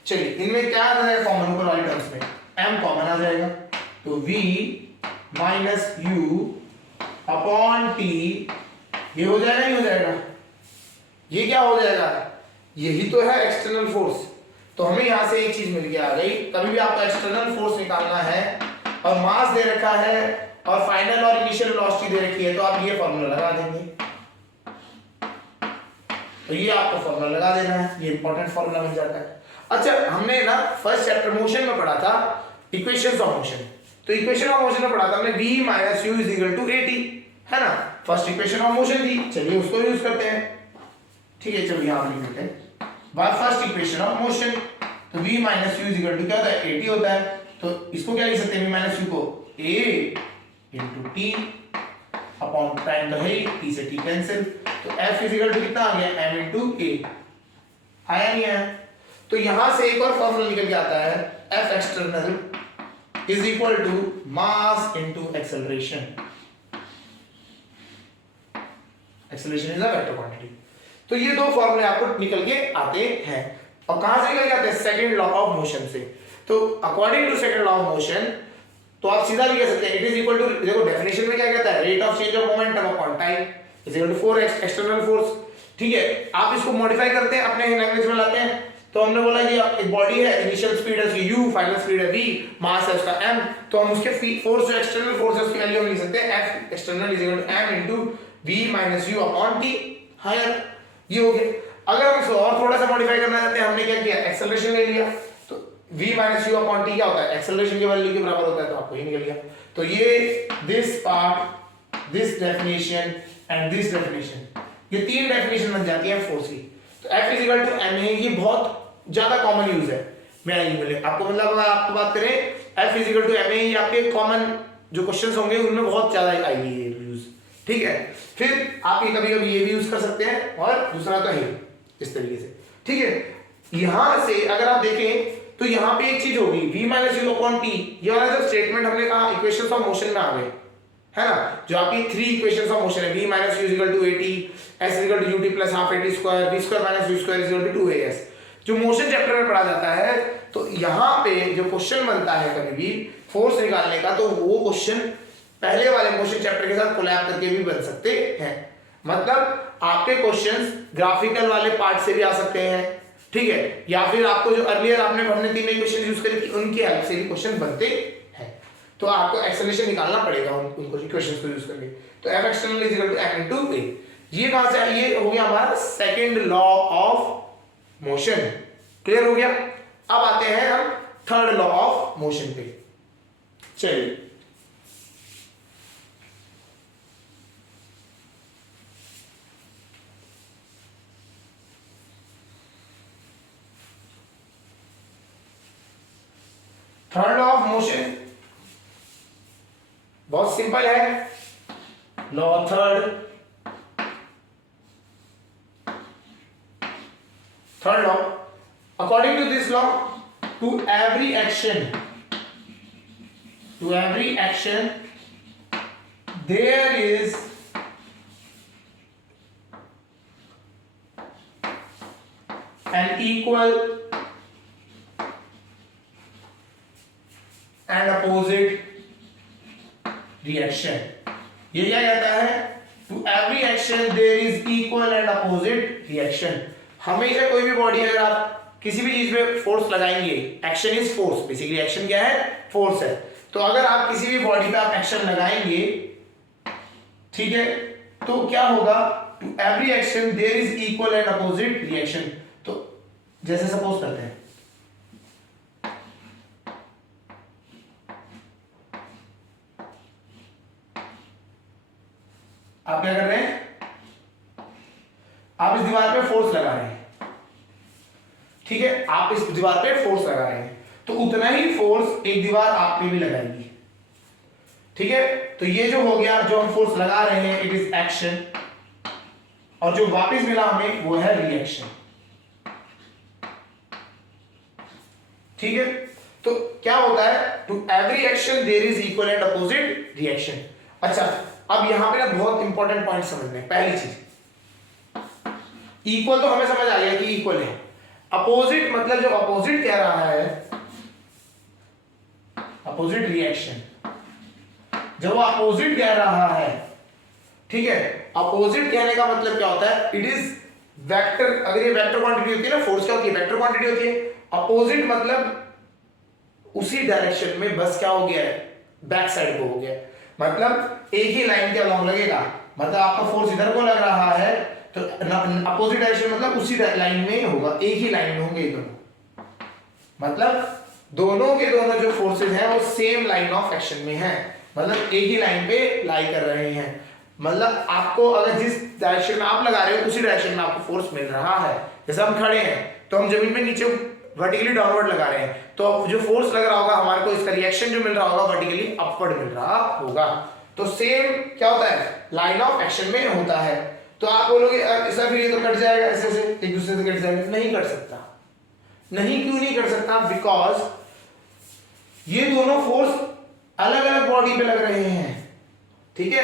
चलिए इनमें क्या आ जाएगा कॉमन, ऊपर वाली टर्म्स में m कॉमन आ जाएगा, तो v minus u upon t, ये हो जाएगा, नहीं हो जाएगा, ये क्या हो जाएगा, यही तो है एक्सटर्नल फोर्स। तो हमें यहां से एक चीज मिल के आ गई, कभी भी आपको एक्सटर्नल फोर्स निकालना है और मास दे रखा है और फाइनल और इनिशियल वेलोसिटी दे रखी है तो आप ये फॉर्मूला लगा देंगे, तो ये आपको फॉर्मूला लगा देना है, ये इंपॉर्टेंट फॉर्मूला मिल जाता है। अच्छा हमने ना फर्स्ट चैप्टर मोशन में पढ़ा था इक्वेशंस ऑफ मोशन, तो इक्वेशन ऑफ मोशन में पढ़ा था हमने v minus u is equal to at, है ना, फर्स्ट इक्वेशन ऑफ मोशन थी, चलिए उसको यूज करते हैं, ठीक है। चलिए यहां लिख लेते हैं by first equation of motion, तो v minus u is equal to क्या होता है, at होता है, तो इसको क्या लिख सकते हैं, v माइनस u को a into t upon time तो है t से t कैंसिल, तो f इज इक्वल टू कितना आ गया, m into a, आया नहीं आया, तो यहां से एक और फॉर्मूला निकल के आता है, f external is equal to mass into acceleration, acceleration is a vector quantity. तो ये दो फॉर्मूले आपको निकल के आते हैं, और कहां से निकल के आते हैं, सेकंड लॉ ऑफ मोशन से। तो according to second law of motion तो आप सीधा भी कह सकते हैं, इट इज इक्वल टू, देखो डेफिनेशन में क्या कहता है, rate of change of momentum upon time is equal to 4x external force, ठीक है। आप इसको मॉडिफाई करते हैं, अपने लैंग्वेज में लाते हैं, तो हमने बोला कि एक बॉडी है, इनिशियल स्पीड है उसकी u, फाइनल स्पीड है v, मास है उसका m, तो हम उसके फोर्स जो एक्सटर्नल फोर्स है उसकी वैल्यू हम लिख सकते हैं F external is equal to m into v minus u upon t, हाँ यार ये हो गया। अगर हम इसको और थोड़ा सा मॉडिफाई करना चाहते हैं, हमने क्या किया, एक्सेलरेशन ले लिया, तो v minus u upon t क्या होता है, एक्सेलरेशन की वैल्यू के बराबर होता है, तो आपको ये निकल गया। तो ये this part, this definition and this definition, ये तीन डेफिनेशन बन जाती है फोर्स की। तो F is equal to m है, ये बहुत ज्यादा कॉमन यूज है, मैं ये बोले आपको, मतलब अगर आपको बात करें F is equal to m, ये आपके कॉमन जो क्वेश्चंस होंगे उनमें बहुत ज्यादा आएगी ये यूज, ठीक है। फिर आप ये कभी कभी ये भी यूज कर सकते हैं, और दूसरा तो है इस तरीके से, ठीक है। यहां से अगर आप देखें तो यहां पे एक चीज होगी, v minus u upon t, ये वाला जो स्टेटमेंट हमने कहा इक्वेशंस ऑफ मोशन में आ गए, है ना, जो आपकी थ्री इक्वेशंस ऑफ मोशन है, v minus u is equal to at, s is equal to ut plus half at square, v square minus u square is equal to 2as, जो motion chapter में पढ़ा जाता है। तो यहाँ पे जो क्वेश्चन बनता है कभी भी फोर्स निकालने का, तो वो क्वेश्चन पहले वाले मोशन चैप्टर के साथ कोलैब करके भी बन सकते हैं, मतलब आपके क्वेश्चंस ग्राफिकल वाले पार्ट से भी आ सकते हैं, ठीक है, या फिर आपको जो अर्लियर आपने हमने तीन इक्वेशन यूज करी थी उनकी हेल्प से भी क्वेश्चन बनते है। तो आपको एक्सेलरेशन निकालना पड़ेगा उनको इक्वेशंस को यूज करके। तो F external is equal to F into A. ये कहां से ये हो गया हमारा second law of motion. Clear हो गया। अब आते हैं हम थर्ड लॉ ऑफ मोशन पे। चलिए थर्ड लॉ ऑफ मोशन बहुत सिंपल है। Law third law, according to this law, to every action there is an equal and opposite reaction। ये क्या कहता है? To every action there is equal and opposite reaction। हमेशा कोई भी body अगर आप किसी भी चीज पे फोर्स लगाएंगे, action is force, basically action क्या है? फोर्स है। तो अगर आप किसी भी बॉडी पे आप एक्शन लगाएंगे, ठीक है, तो क्या होगा? To every action there is equal and opposite reaction. तो जैसे सपोज करते हैं, आप क्या कर रहे हैं? आप इस दीवार पे फोर्स लगा रहे हैं, ठीक है, आप इस दीवार पे फोर्स लगा रहे हैं, तो उतना ही फोर्स एक दीवार आप पे भी लगाएगी, ठीक है। तो ये जो हो गया, जो हम फोर्स लगा रहे हैं इट इज एक्शन, और जो वापस मिला हमें वो है रिएक्शन, ठीक है। तो क्या होता है? To every action there is equal and opposite reaction. अच्छा, अब यहां पे ना बहुत इंपॉर्टेंट पॉइंट समझने। पहली चीज, इक्वल तो हमें समझ आ गया कि इक्वल है। अपोजिट मतलब जब अपोजिट कह रहा है, अपोजिट रिएक्शन, जब वो अपोजिट कह रहा है, ठीक है, अपोजिट कहने का मतलब क्या होता है? It is vector. अगर ये वेक्टर क्वांटिटी होती है ना, फोर्स क्या होती है? वेक्टर क्वांटिटी होती है। अपोजिट मतलब उसी डायरेक्शन में, बस क्या हो गया है? बैक साइड को हो गया, मतलब एक ही लाइन के अलोंग लगेगा। मतलब आपका फोर्स इधर को लग रहा है तो अपोजिट डायरेक्शन मतलब उसी लाइन में होगा, एक ही लाइन में होंगे दोनों, मतलब दोनों के दोनों जो फोर्सेज हैं वो सेम लाइन ऑफ एक्शन में हैं, मतलब एक ही लाइन पे लाई कर रहे हैं। मतलब आपको अगर जिस डायरेक्शन में आप लगा रहे हो उसी डायरेक्शन में आपको फोर्स मिल रहा है। जैसे हम खड़े हैं तो हम जमीन में नीचे वर्टिकली डाउनवर्ड लगा रहे हैं, तो जो फोर्स लग रहा होगा हमारे को, इसका रिएक्शन जो मिल रहा होगा वर्टिकली अपवर्ड मिल रहा होगा। तो सेम क्या होता है? लाइन ऑफ एक्शन में होता है। तो आप बोलोगे ऐसा फिर ये तो कट जाएगा, ऐसे से एक दूसरे से कट जाएगा। नहीं कट सकता। नहीं, क्यों नहीं कर सकता? बिकॉज ये दोनों फोर्स अलग अलग बॉडी पे लग रहे हैं, ठीक है,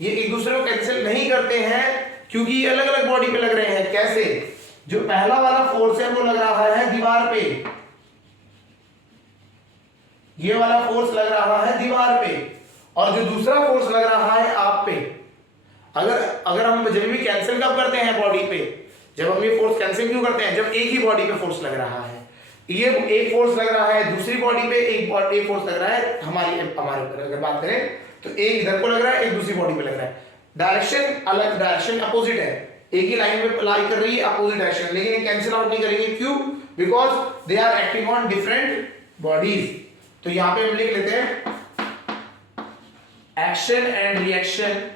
ये एक दूसरे को कैंसिल नहीं करते हैं क्योंकि ये अलग अलग बॉडी पे लग रहे हैं। कैसे? जो पहला वाला फोर्स है वो लग रहा है दीवार पे, ये वाला फोर्स लग रहा है दीवार पे, और जो दूसरा फोर्स लग रहा है आप पे। अगर हम जब भी कैंसिल कब करते हैं बॉडी पे, जब हम ये फोर्स कैंसिल क्यों करते हैं? जब एक ही बॉडी पे फोर्स लग रहा है, ये एक फोर्स लग रहा है दूसरी बॉडी पे, एक फोर्स लग रहा है हमारे ऊपर। अगर बात करें तो एक इधर को लग रहा है, एक दूसरी बॉडी पे लग रहा है। डायरेक्शन अलग, डायरेक्शन अपोजिट है, एक ही लाइन में लाई कर रही है अपोजिट डायरेक्शन, लेकिन ये कैंसिल आउट नहीं करेंगे। क्यों? Because they are acting on different bodies. तो यहां पे हम लिख लेते हैं action and reaction,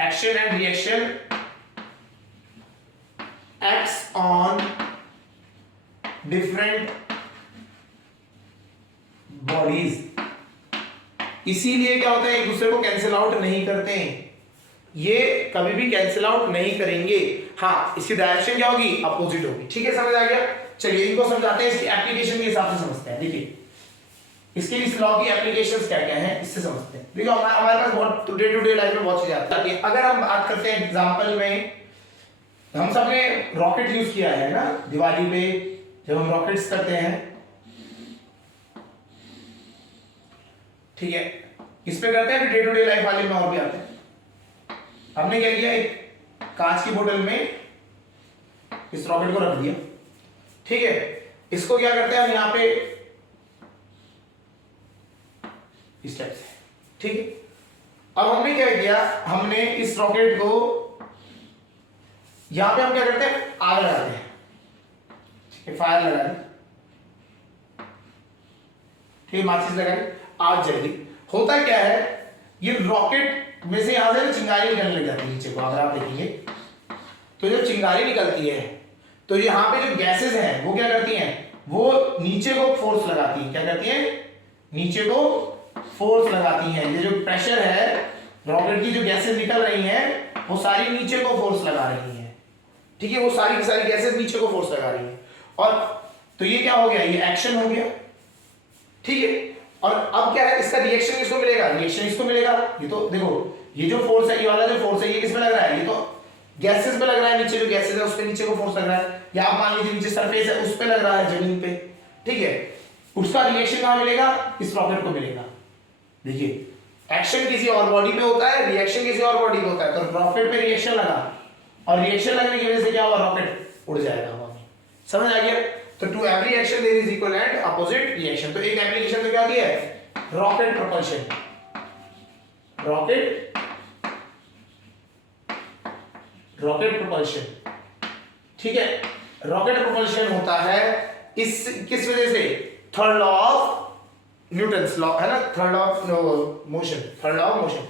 action and reaction acts on different bodies। इसीलिए क्या होता है? एक दूसरे को कैंसिल आउट नहीं करते हैं, ये कभी भी कैंसिल आउट नहीं करेंगे। हाँ, इसकी डायरेक्शन क्या होगी? अपोजिट होगी। ठीक है, समझ आ गया। चलिए इनको समझाते हैं, इसकी एप्लीकेशन के हिसाब से समझते हैं। देखिए इसके लिए इस लॉ की एप्लीकेशंस क्या क्या हैं, इससे समझते हैं। देखिए हमारे पास बहुत डे टू डे लाइफ में बहुत चीजें आती है। अगर हम बात करते हैं एग्जांपल में, हम सब ने रॉकेट यूज किया है ना दिवाली पे, जब हम रॉकेट्स करते हैं, ठीक है, इस पे करते हैं, फिर डे टू डे लाइफ वाले में और भी आते हैं। हमने क्या किया? एक कांच की बोतल में इस रॉकेट को रख दिया, ठीक है। इसको क्या करते हैं हम यहाँ पे इस टाइप से, ठीक है। अब हमने क्या किया, हमने इस रॉकेट को यहां पे हम क्या करते हैं, आग लगाते हैं, ठीक है, फायर लगा दी, ठीक है, माचिस लगाई, आग जल गई। होता क्या है, ये रॉकेट में से यहां से चिंगारी निकलने लग जाती है नीचे को, अगर आप देखेंगे तो जब चिंगारी निकलती है तो यहाँ पे जो गैसेस हैं वो क्या करती हैं, वो नीचे को फोर्स लगाती हैं, क्या करती हैं, नीचे को फोर्स लगाती हैं। ये जो प्रेशर है, रॉकेट की जो गैसेस निकल रही हैं वो सारी नीचे को फोर्स लगा रही हैं, ठीक है, वो सारी की सारी गैसेस नीचे को फोर्स लगा रही हैं। और तो ये क्या हो गया, ये एक्शन हो गया, ठीक है। और अब क्या है, इसका रिएक्शन किसको मिलेगा, रिएक्शन इसको मिलेगा। ये तो देखो, ये जो फोर्स है, ये वाला जो फोर्स है, ये किस पे लग रहा है, ये तो गैसेस पे लग रहा है, नीचे जो गैसेस है उस पे नीचे को फोर्स लग रहा है, या आप मान लीजिए नीचे सरफेस है उस पे लग रहा है, जमीन पे, ठीक है। उसका रिएक्शन कहां मिलेगा, इस रॉकेट को मिलेगा। देखिए, एक्शन किसी और बॉडी पे होता है, रिएक्शन किसी और बॉडी पे होता है, तो रॉकेट पे रिएक्शन लगा और रिएक्शन लगने की वजह से क्या हुआ, रॉकेट उड़ जाएगा हवा में, समझ आ गया। तो to every action there is equal and opposite reaction. तो एक एप्लीकेशन तो क्या होती है, रॉकेट प्रोपल्शन, रॉकेट प्रोपल्शन, ठीक है। रॉकेट प्रोपल्शन होता है इस किस वजह से, third law of Newton's law है ना, third law of motion, third law of motion,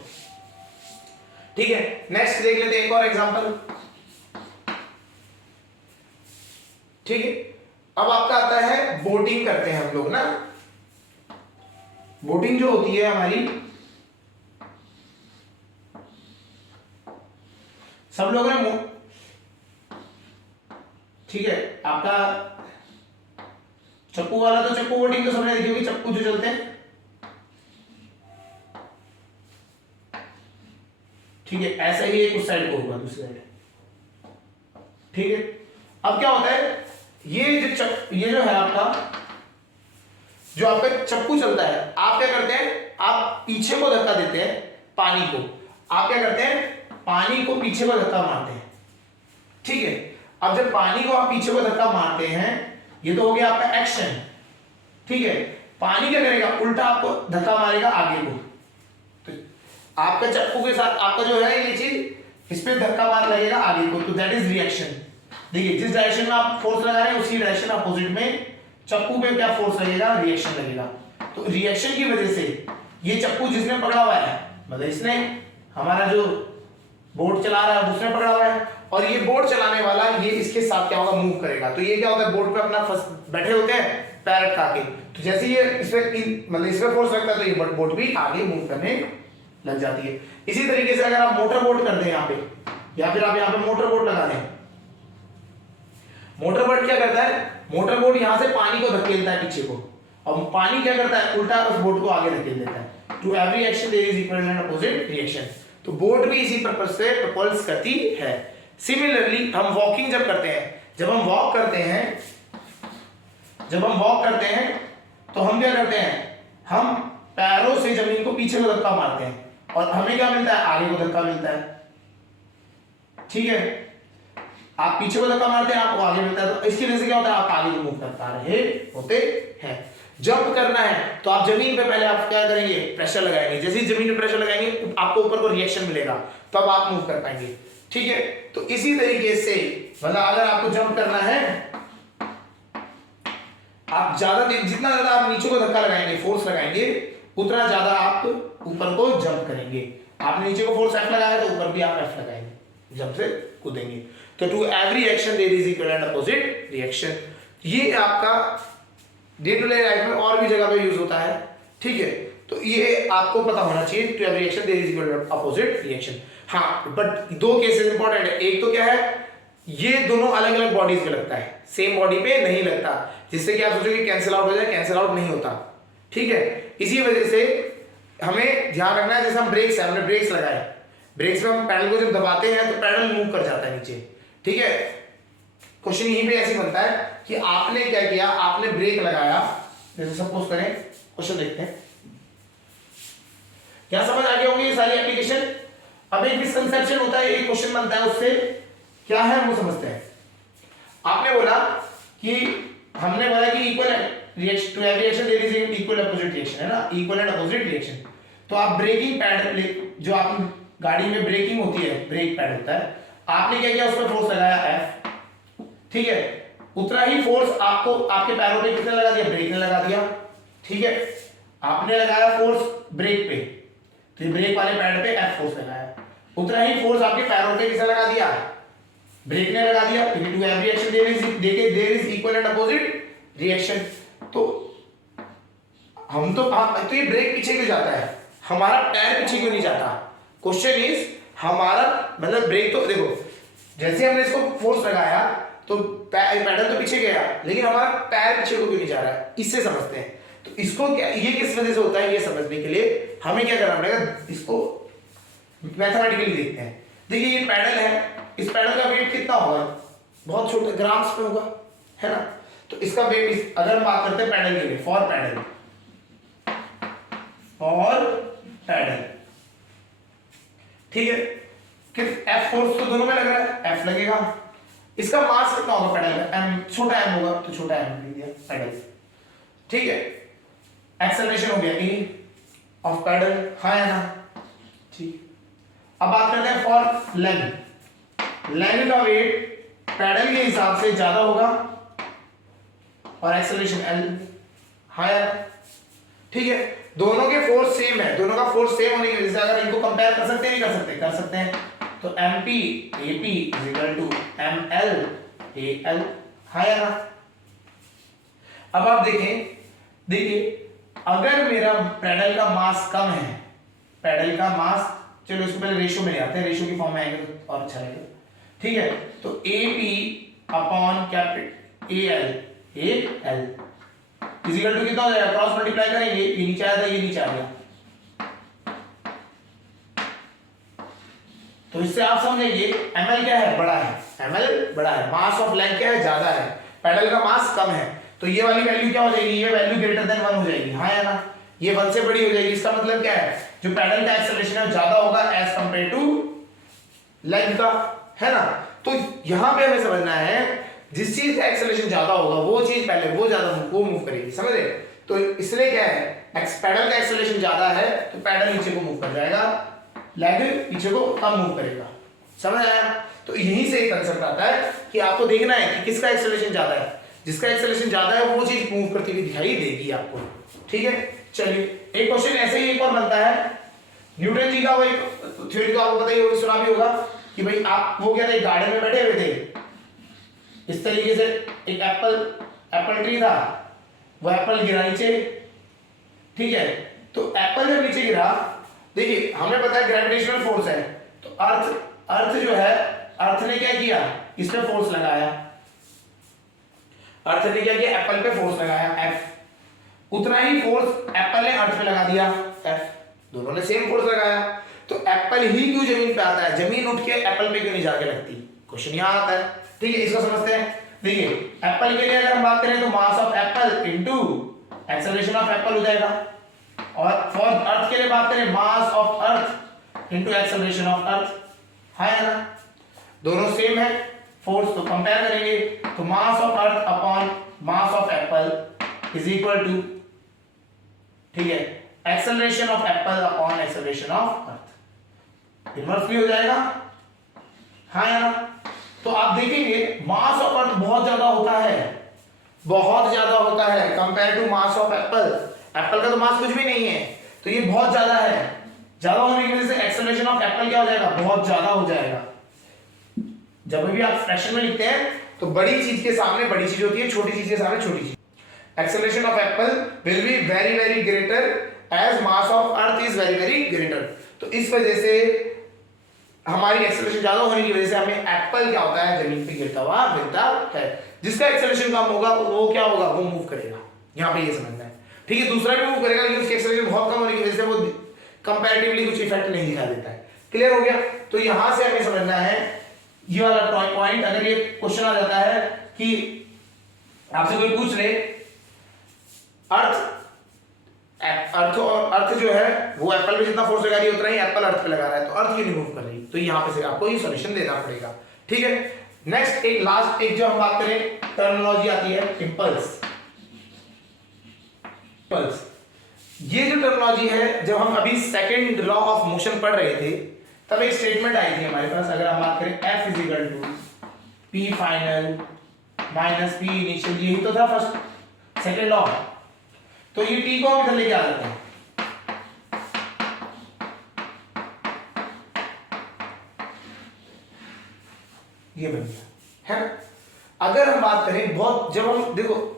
ठीक है। नेक्स्ट देख लेते हैं एक और एग्जांपल, ठीक है। अब आपका आता है बोटिंग करते हैं हम लोग ना, बोटिंग जो होती है हमारी, सब लोग हैं, ठीक है। आपका चप्पू वाला, तो चप्पू बोटिंग तो सबने देखी होगी, चप्पू जो चलते हैं, ठीक है, ऐसा ही एक उस साइड को होगा, दूसरी साइड, ठीक है। अब क्या होता है, ये जो है आपका, जो आपका चप्पू चलता है, आप क्या करते हैं, आप पीछे को धक्का देते हैं पानी को, आप क्या करते हैं, पानी को पीछे को धक्का मारते हैं, ठीक है। अब जब पानी को आप पीछे को धक्का मारते हैं, ये तो हो गया आपका एक्शन, ठीक है। पानी क्या करेगा, उल्टा आपको धक्का मारेगा आगे को, तो आपका चप्पू के साथ आपका जो है ये चीज इस पे धक्का मार लगेगा आगे को, तो दैट इज रिएक्शन। देखिए, जिस डायरेक्शन में आप फोर्स लगा रहे हैं उसी डायरेक्शन अपोजिट में चप्पू पे क्या फोर्स लगेगा, रिएक्शन लगेगा। तो रिएक्शन की वजह से ये चप्पू जिसने पकड़ा हुआ है, मतलब इसने, हमारा जो बोट चला रहा है उसने पकड़ा हुआ है, और ये बोट चलाने वाला ये इसके साथ क्या होगा, मूव करेगा। तो ये क्या होता है, बोट पे अपना बैठे होते हैं पैर अटका के, तो जैसे ये इस पे मतलब इस पे फोर्स लगता है तो ये बोट भी आगे मूव करने लग जाती है। इसी तरीके से अगर आप मोटर बोट कर दें यहाँ पे, या फिर आप यहाँ पे मोटर बोट लगा दें, मोटर बोट क्या करता है, मोटर बोट यहां से पानी को धकेलता है पीछे को, और पानी क्या करता है, उल्टा उस बोट को आगे धकेल देता है। To every action there is equal and opposite reaction. तो बोट भी इसी पर्पस से प्रपोल्स करती है। सिमिलरली हम वॉकिंग जब करते हैं, जब हम वॉक करते हैं तो हम क्या करते हैं, हम पैरों से जमीन को पीछे को धक्का मारते हैं, और हमें क्या मिलता है, आगे को धक्का मिलता है, ठीक है। आप पीछे को धक्का मारते हैं, आपको आगे मिलता है, तो इसकी वजह से क्या होता है, आप आगे को मूव कर पा रहे होते हैं। जंप करना है तो आप जमीन पे पहले आप क्या करेंगे, प्रेशर लगाएंगे, जैसे ही जमीन पे प्रेशर लगाएंगे आपको ऊपर को रिएक्शन मिलेगा, तब आप मूव कर पाएंगे, ठीक है। तो इसी तरीके से मतलब अगर आपको जंप करना है, आप जितना ज्यादा आप नीचे को धक्का लगाएंगे, फोर्स लगाएंगे, उतना ज्यादा आप ऊपर को जंप करेंगे। आपने नीचे को फोर्स एफ लगाया तो ऊपर भी आप एफ लगाएंगे, जंप से कूदेंगे। तो to every action there is equal and opposite reaction. ये आपका डे टू डे लाइफ में और भी जगह पे यूज होता है, ठीक है। तो ये आपको पता होना चाहिए, to every action there is equal and opposite reaction. हाँ, बट दो केसेस इंपॉर्टेंट है। एक तो क्या है, ये दोनों अलग अलग बॉडीज पे लगता है, सेम बॉडी पे नहीं लगता, जिससे कि आप सोचोगे कैंसिल आउट हो जाए, कैंसिल आउट नहीं होता, ठीक है। इसी वजह से हमें ध्यान रखना है, जैसे हम ब्रेक्स है, हमने ब्रेक्स लगाए, ब्रेक्स में हम पैडल को जब दबाते हैं तो पैडल मूव कर जाता है नीचे, ठीक है। क्वेश्चन यहीं पे ऐसे बनता है कि आपने क्या किया, आपने ब्रेक लगाया, जैसे सपोज करें, क्वेश्चन देखते हैं, क्या समझ आ गया होगी ये सारी एप्लीकेशन। अब एक मिसकंसेप्शन होता है, एक क्वेश्चन बनता है, उससे क्या है वो समझते हैं। आपने बोला कि हमने बोला कि equal reaction to every action there is equal equal opposite reaction है ना, इक्वल एंड अपोजिट रिएक्शन। तो आप ब्रेकिंग पैड, जो आप गाड़ी में ब्रेकिंग होती है, ब्रेक पैड होता है, आपने क्या किया, उस पर फोर्स लगाया F, ठीक है, उतना ही फोर्स आपको आपके पैरों पे किसने लगा दिया, ब्रेक ने लगा दिया, ठीक है। आपने लगाया फोर्स ब्रेक पे, तो ये ब्रेक वाले पैड पे F फोर्स लगाया, उतना ही फोर्स आपके पैरों पे किसने लगा दिया, ब्रेक ने लगा दिया। To every reaction there is equal and opposite reaction. तो हम तो ये ब्रेक पीछे क्यों जाता है, हमारा पैर पीछे क्यों नहीं जाता, क्वेश्चन इज हमारा मतलब ब्रेक तो देखो, जैसे हमने इसको फोर्स लगाया तो पैडल तो पीछे गया, लेकिन हमारा पैर पीछे को क्यों नहीं जा रहा है, इससे समझते हैं। तो इसको क्या, ये किस वजह से होता है, ये समझने के लिए हमें क्या करना पड़ेगा, इसको मैथमेटिकली देखते हैं। देखिए ये पैडल है, इस पैडल का वेट कितना होगा, बहुत छोटा ग्राम्स में होगा, है ना। तो इसका वेट, अगर हम बात करते हैं पैडल के लिए, फॉर पैडल, ठीक है, कि F फोर्स तो दोनों में लग रहा है, F लगेगा। इसका मास कितना होगा पैडल का, m, छोटा m होगा, तो छोटा m लिख दिया पैडल, ठीक है। एक्सेलरेशन हो गया E ऑफ पैडल, हाँ है ना, ठीक। अब बात करते हैं फॉर लेग का वेट पैडल के हिसाब से ज्यादा होगा और एक्सेलरेशन L, हाँ यार, ठीक है। दोनों के फोर्स सेम है, दोनों का फोर्स सेम होने की वजह से अगर इनको कंपेयर कर सकते हैं, नहीं कर सकते, कर सकते हैं। तो MP AP is equal to ML AL, हाँ यार। अब आप देखिए अगर मेरा पैडल का मास कम है, पैडल का मास, चलो इसको पहले रेशियो में ले आते हैं, रेशियो की फॉर्म में आएंगे तो और अच्छा रहेगा, ठीक है। तो AP upon capital AL is equal to कितना हो जाएगा, क्रॉस मल्टीप्लाई करेंगे, ये नीचे आया था, ये नीचे आ गया, तो इससे आप समझेंगे ml क्या है, बड़ा है, ml बड़ा है, मास ऑफ लेग क्या है, ज्यादा है, पैडल का मास कम है, तो ये वाली वैल्यू क्या हो जाएगी, ये वैल्यू ग्रेटर देन 1 हो जाएगी, हाँ या ना, ये 1 से बड़ी हो जाएगी। इसका मतलब क्या है, जो पैडल का एक्सेलरेशन है ज्यादा होगा एज कंपेयर टू लेग का, है ना। तो यहां पे हमें समझना है, जिस चीज का एक्सेलरेशन ज्यादा होगा वो चीज पहले वो मूव करेगी, समझ रहे। तो इसलिए क्या है, पैडल का एक्सेलरेशन ज्यादा है तो पैडल नीचे को मूव कर जाएगा, लेग पीछे को कम मूव करेगा, समझ आया। तो यहीं से एक कंसेप्ट आता है कि आपको देखना है कि किसका एक्सेलरेशन ज्यादा है, जिसका एक्सेलरेशन ज्यादा है वो चीज मूव करती हुई दिखाई देगी आपको, ठीक है। चलिए एक क्वेश्चन ऐसे ही एक और बनता है, न्यूटन जी का वो एक थ्योरी तो आपको पता ही होगा, सुना भी होगा कि भाई आप वो क्या थे, गार्डन में बैठे हुए थे, इस तरीके से एक एप्पल ट्री था, वो एप्पल गिरा नीचे, ठीक है। तो एप्पल जब नीचे गिरा, देखिए हमें पता है ग्रेविटेशनल फोर्स है, तो अर्थ जो है, अर्थ ने क्या किया, इस पे फोर्स लगाया, अर्थ ने क्या किया, एप्पल पे फोर्स लगाया F, उतना ही फोर्स एप्पल ने अर्थ पे लगा दिया F, दोनों ने सेम फोर्स लगाया। तो एप्पल ही क्यों जमीन पे आता है, जमीन उठ के एप्पल पे क्यों नहीं जाके लगती, क्वेश्चन यहां आता है, ठीक है। इसको समझते हैं। देखिए एप्पल के लिए अगर हम बात करें तो mass of Apple into acceleration of Apple हो जाएगा, और फॉर अर्थ के लिए बात करें मास of earth into acceleration of अर्थ, हाँ या ना, दोनों सेम है फोर्स, तो कंपेयर करेंगे तो mass of earth upon mass of apple is equal to, ठीक है, acceleration of apple upon acceleration of earth, inverse भी हो जाएगा, हाँ या ना। तो आप देखेंगे मास ऑफ अर्थ बहुत ज्यादा होता है, बहुत ज्यादा होता है compare to mass of apple, apple का तो मास कुछ भी नहीं है, तो ये बहुत ज्यादा है, ज्यादा होने की वजह से एक्सेलरेशन ऑफ एप्पल क्या हो जाएगा, बहुत ज्यादा हो जाएगा। जब भी आप फ्रैक्शन में लिखते हैं तो बड़ी चीज के सामने बड़ी चीज होती है, छोटी चीज के सामने छोटी चीज, acceleration of apple will be very very greater as mass of earth is very very greater. तो इस वजह से हमारी एक्सेलरेशन ज्यादा होने की वजह से हमें एप्पल क्या होता है, जमीन पे गिरता हुआ मिलता है। जिसका एक्सेलरेशन कम होगा वो क्या होगा, वो मूव करेगा, यहाँ पे ये समझना है, ठीक है। दूसरा भी मूव करेगा लेकिन उसकी एक्सेलरेशन बहुत कम होने की वजह से वो कंपैरेटिवली कुछ इफेक्ट नहीं दिखा देता है। क्लियर हो गया। तो यहां से हमें समझना है ये वाला पॉइंट। अगर ये क्वेश्चन आ जाता है कि आपसे कोई पूछ ले अर्थ जो है वो एप्पल पे जितना फोर्स लगा रही है उतना ही एप्पल अर्थ पे लगा रहा है, तो अर्थ क्यों नहीं मूव कर रही, तो यहां पे से आपको ये सॉल्यूशन देना पड़ेगा, ठीक है। नेक्स्ट एक लास्ट एक जो हम बात करें टर्मिनोलॉजी आती है इम्पल्स। ये जो टर्मिनोलॉजी है, जब हम अभी सेकंड लॉ ऑफ मोशन पढ़ रहे थे तब एक स्टेटमेंट आई थी हमारे पास, अगर हम बात करें F is equal to P final minus P initial, यही तो था फर्स्ट सेकंड लॉ। तो ये टी को हम इधर लेके आ जाते हैं, ये बन गया है ना। अगर हम बात करें बहुत, जब हम देखो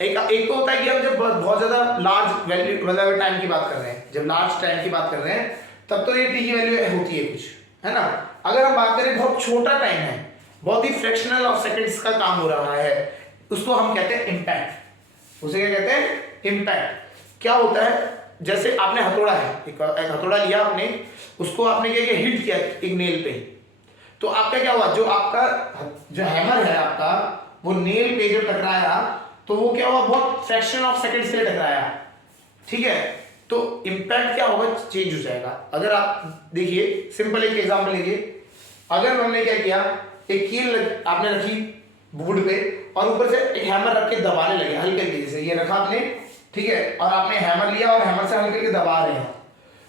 एक तो होता है कि हम जब बहुत ज्यादा लार्ज वैल्यू मतलब टाइम की बात कर रहे हैं, जब लार्ज टाइम की बात कर रहे हैं तब तो ये टी की वैल्यू होती है कुछ, है ना। अगर हम बात करें बहुत छोटा टाइम है, बहुत ही फ्रैक्शनल ऑफ सेकंड्स का काम हो रहा है, उसको हम कहते हैं इम्पैक्ट। उसे क्या कहते हैं? इम्पैक्ट। क्या होता है, जैसे आपने हथौड़ा है, एक हथौड़ा लिया आपने, उसको आपने क्या किया, हिट किया एक नेल पे, तो आपका क्या हुआ, जो आपका जो हैमर है आपका, वो नेल पे जो टकराया तो वो क्या हुआ, बहुत फ्रैक्शन ऑफ सेकंड्स के लिए टकराया, ठीक है। तो इंपैक्ट क्या होगा, चेंज हो जाएगा। अगर आप देखिए सिंपल एक एग्जांपल लीजिए, अगर हमने क्या किया, एक कील आपने रखी वुड पे और ऊपर से एक हैमर रख के दबाने लगे हल्के हल्के, जैसे ये रखा आपने, ठीक है, और आपने हैमर लिया और हैमर से हल्के हल्के दबा रहे हैं,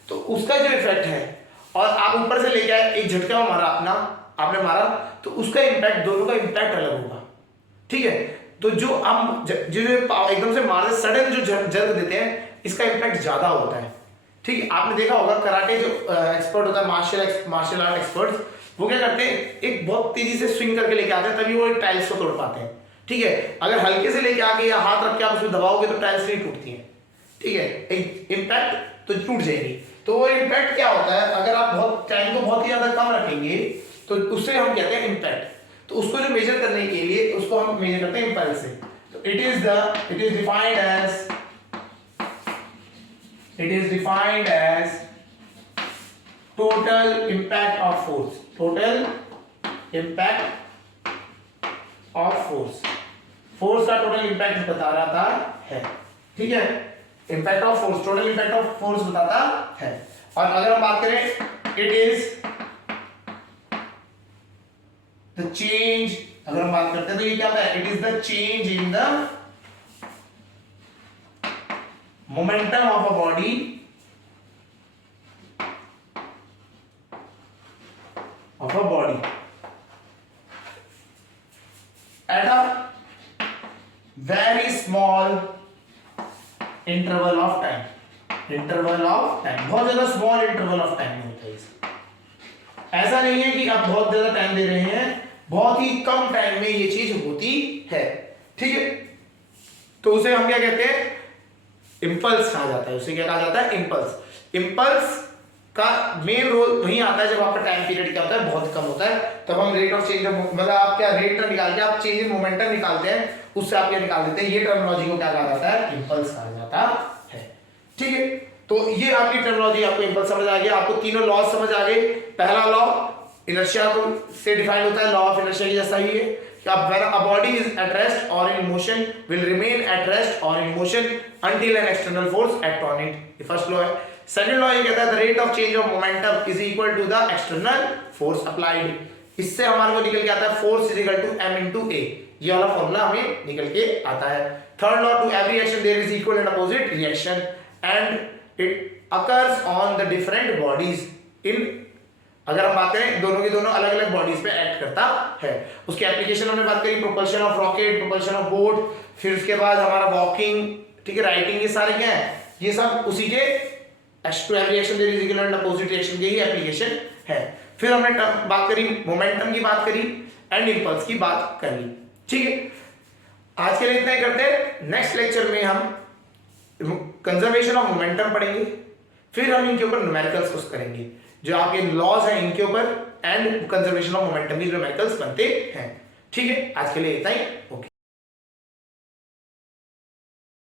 तो उसका जो इफेक्ट है, और आप ऊपर से लेके आए एक झटका मारा अपना, आपने मारा, तो उसका इम्पैक्ट, दोनों का इम्पैक्ट अलग होगा, ठीक है। तो जो हम जो एकदम से मारते सडन जो जर्क देते हैं, इसका इम्पैक्ट ज्यादा होता है, ठीक है। आपने देखा होगा कराटे जो एक्सपर्ट होता है, मार्शल आर्ट एक्सपर्ट्स, वो क्या करते हैं, एक बहुत तेजी से स्विंग करके लेके आते हैं, तभी वो एक टाइल्स को तोड़ पाते हैं, ठीक है। अगर हल्के से लेके आके या हाथ रख के आप उसमें दबाओगे तो टाइल्स नहीं टूटती हैं, ठीक है, एक इम्पैक्ट तो टूट जाएगी। तो वो इम्पैक्ट क्या होता है, अगर आप बहुत टाइम को बहुत ही ज्यादा कम रखेंगे तो उससे हम कहते हैं इम्पैक्ट। तो उसको जो मेजर करने के लिए उसको हम मेजर करते हैं इम्पल्स से। तो it is defined as total impact of force, total impact of force, force का टोटल इम्पैक्ट बता रहा था है, ठीक है। Impact of force, total impact of force बताता है। और अगर हम बात करें इट इज द चेंज, अगर हम बात करते हैं तो ये क्या होता है, it is the change in the momentum of a body at a very small interval of time, बहुत ज्यादा स्मॉल इंटरवल ऑफ टाइम में होता है इसका। ऐसा नहीं है कि आप बहुत ज्यादा टाइम दे रहे हैं, बहुत ही कम टाइम में ये चीज होती है, ठीक है। तो उसे हम क्या कहते हैं, इंपल्स कहा जाता है। उसे क्या कहा जाता है, इंपल्स। इंपल्स का मेन रोल वहीं आता है जब आपका टाइम पीरियड क्या होता है, बहुत कम होता है, तब हम रेट ऑफ चेंज, मतलब आप क्या रेट ना निकाल के आप चेंज इन मोमेंटम निकालते हैं, उससे आप क्या निकाल देते हैं, ये टर्मिनोलॉजी को क्या कहा जाता है, इंपल्स कहा जाता है, ठीक है। तो ये आपकी टर्मिनोलॉजी, आपको इंपल्स समझ आ गया, आपको तीनों लॉ समझ आ गए। पहला लॉ इनर्शिया को से डिफाइन होता है, लॉ ऑफ इनर्शिया की जैसा ही है कि when a body is at rest और in motion will remain at rest और in motion until an external force act on it, ये फर्स्ट लॉ है। सेकंड लॉ ये कहता है the rate of change of momentum is equal to the external force applied. इससे हमारे को निकल के आता है force is equal to m into a, ये वाला फॉर्मूला हमें निकल के आता है। Third law, to every action there is equal and opposite reaction and it occurs on the different bodies in, अगर हम बात करें दोनों के दोनों अलग अलग बॉडीज पे एक्ट करता है। उसकी एप्लीकेशन हमने बात करी, propulsion of rocket, propulsion of boat, फिर उसके बाद हमारा वॉकिंग, ठीक है, राइटिंग, ये सारे क्या है, ये सब उसी के to every action there is equal and opposite reaction की ही एप्लीकेशन है। फिर हमने बात करी मोमेंटम की, बात करी एंड इंपल्स की बात करी, ठीक है। आज के लिए इतना ही करते हैं। नेक्स्ट लेक्चर में हम कंजर्वेशन ऑफ मोमेंटम पढ़ेंगे, फिर हम इनके ऊपर न्यूमेरिकल्स करेंगे, जो आपके लॉज हैं इनके ऊपर एंड कंजर्वेशन ऑफ मोमेंटम की जो न्यूमेरिकल्स बनते हैं, ठीक है। आज के लिए इतना ही, ओके।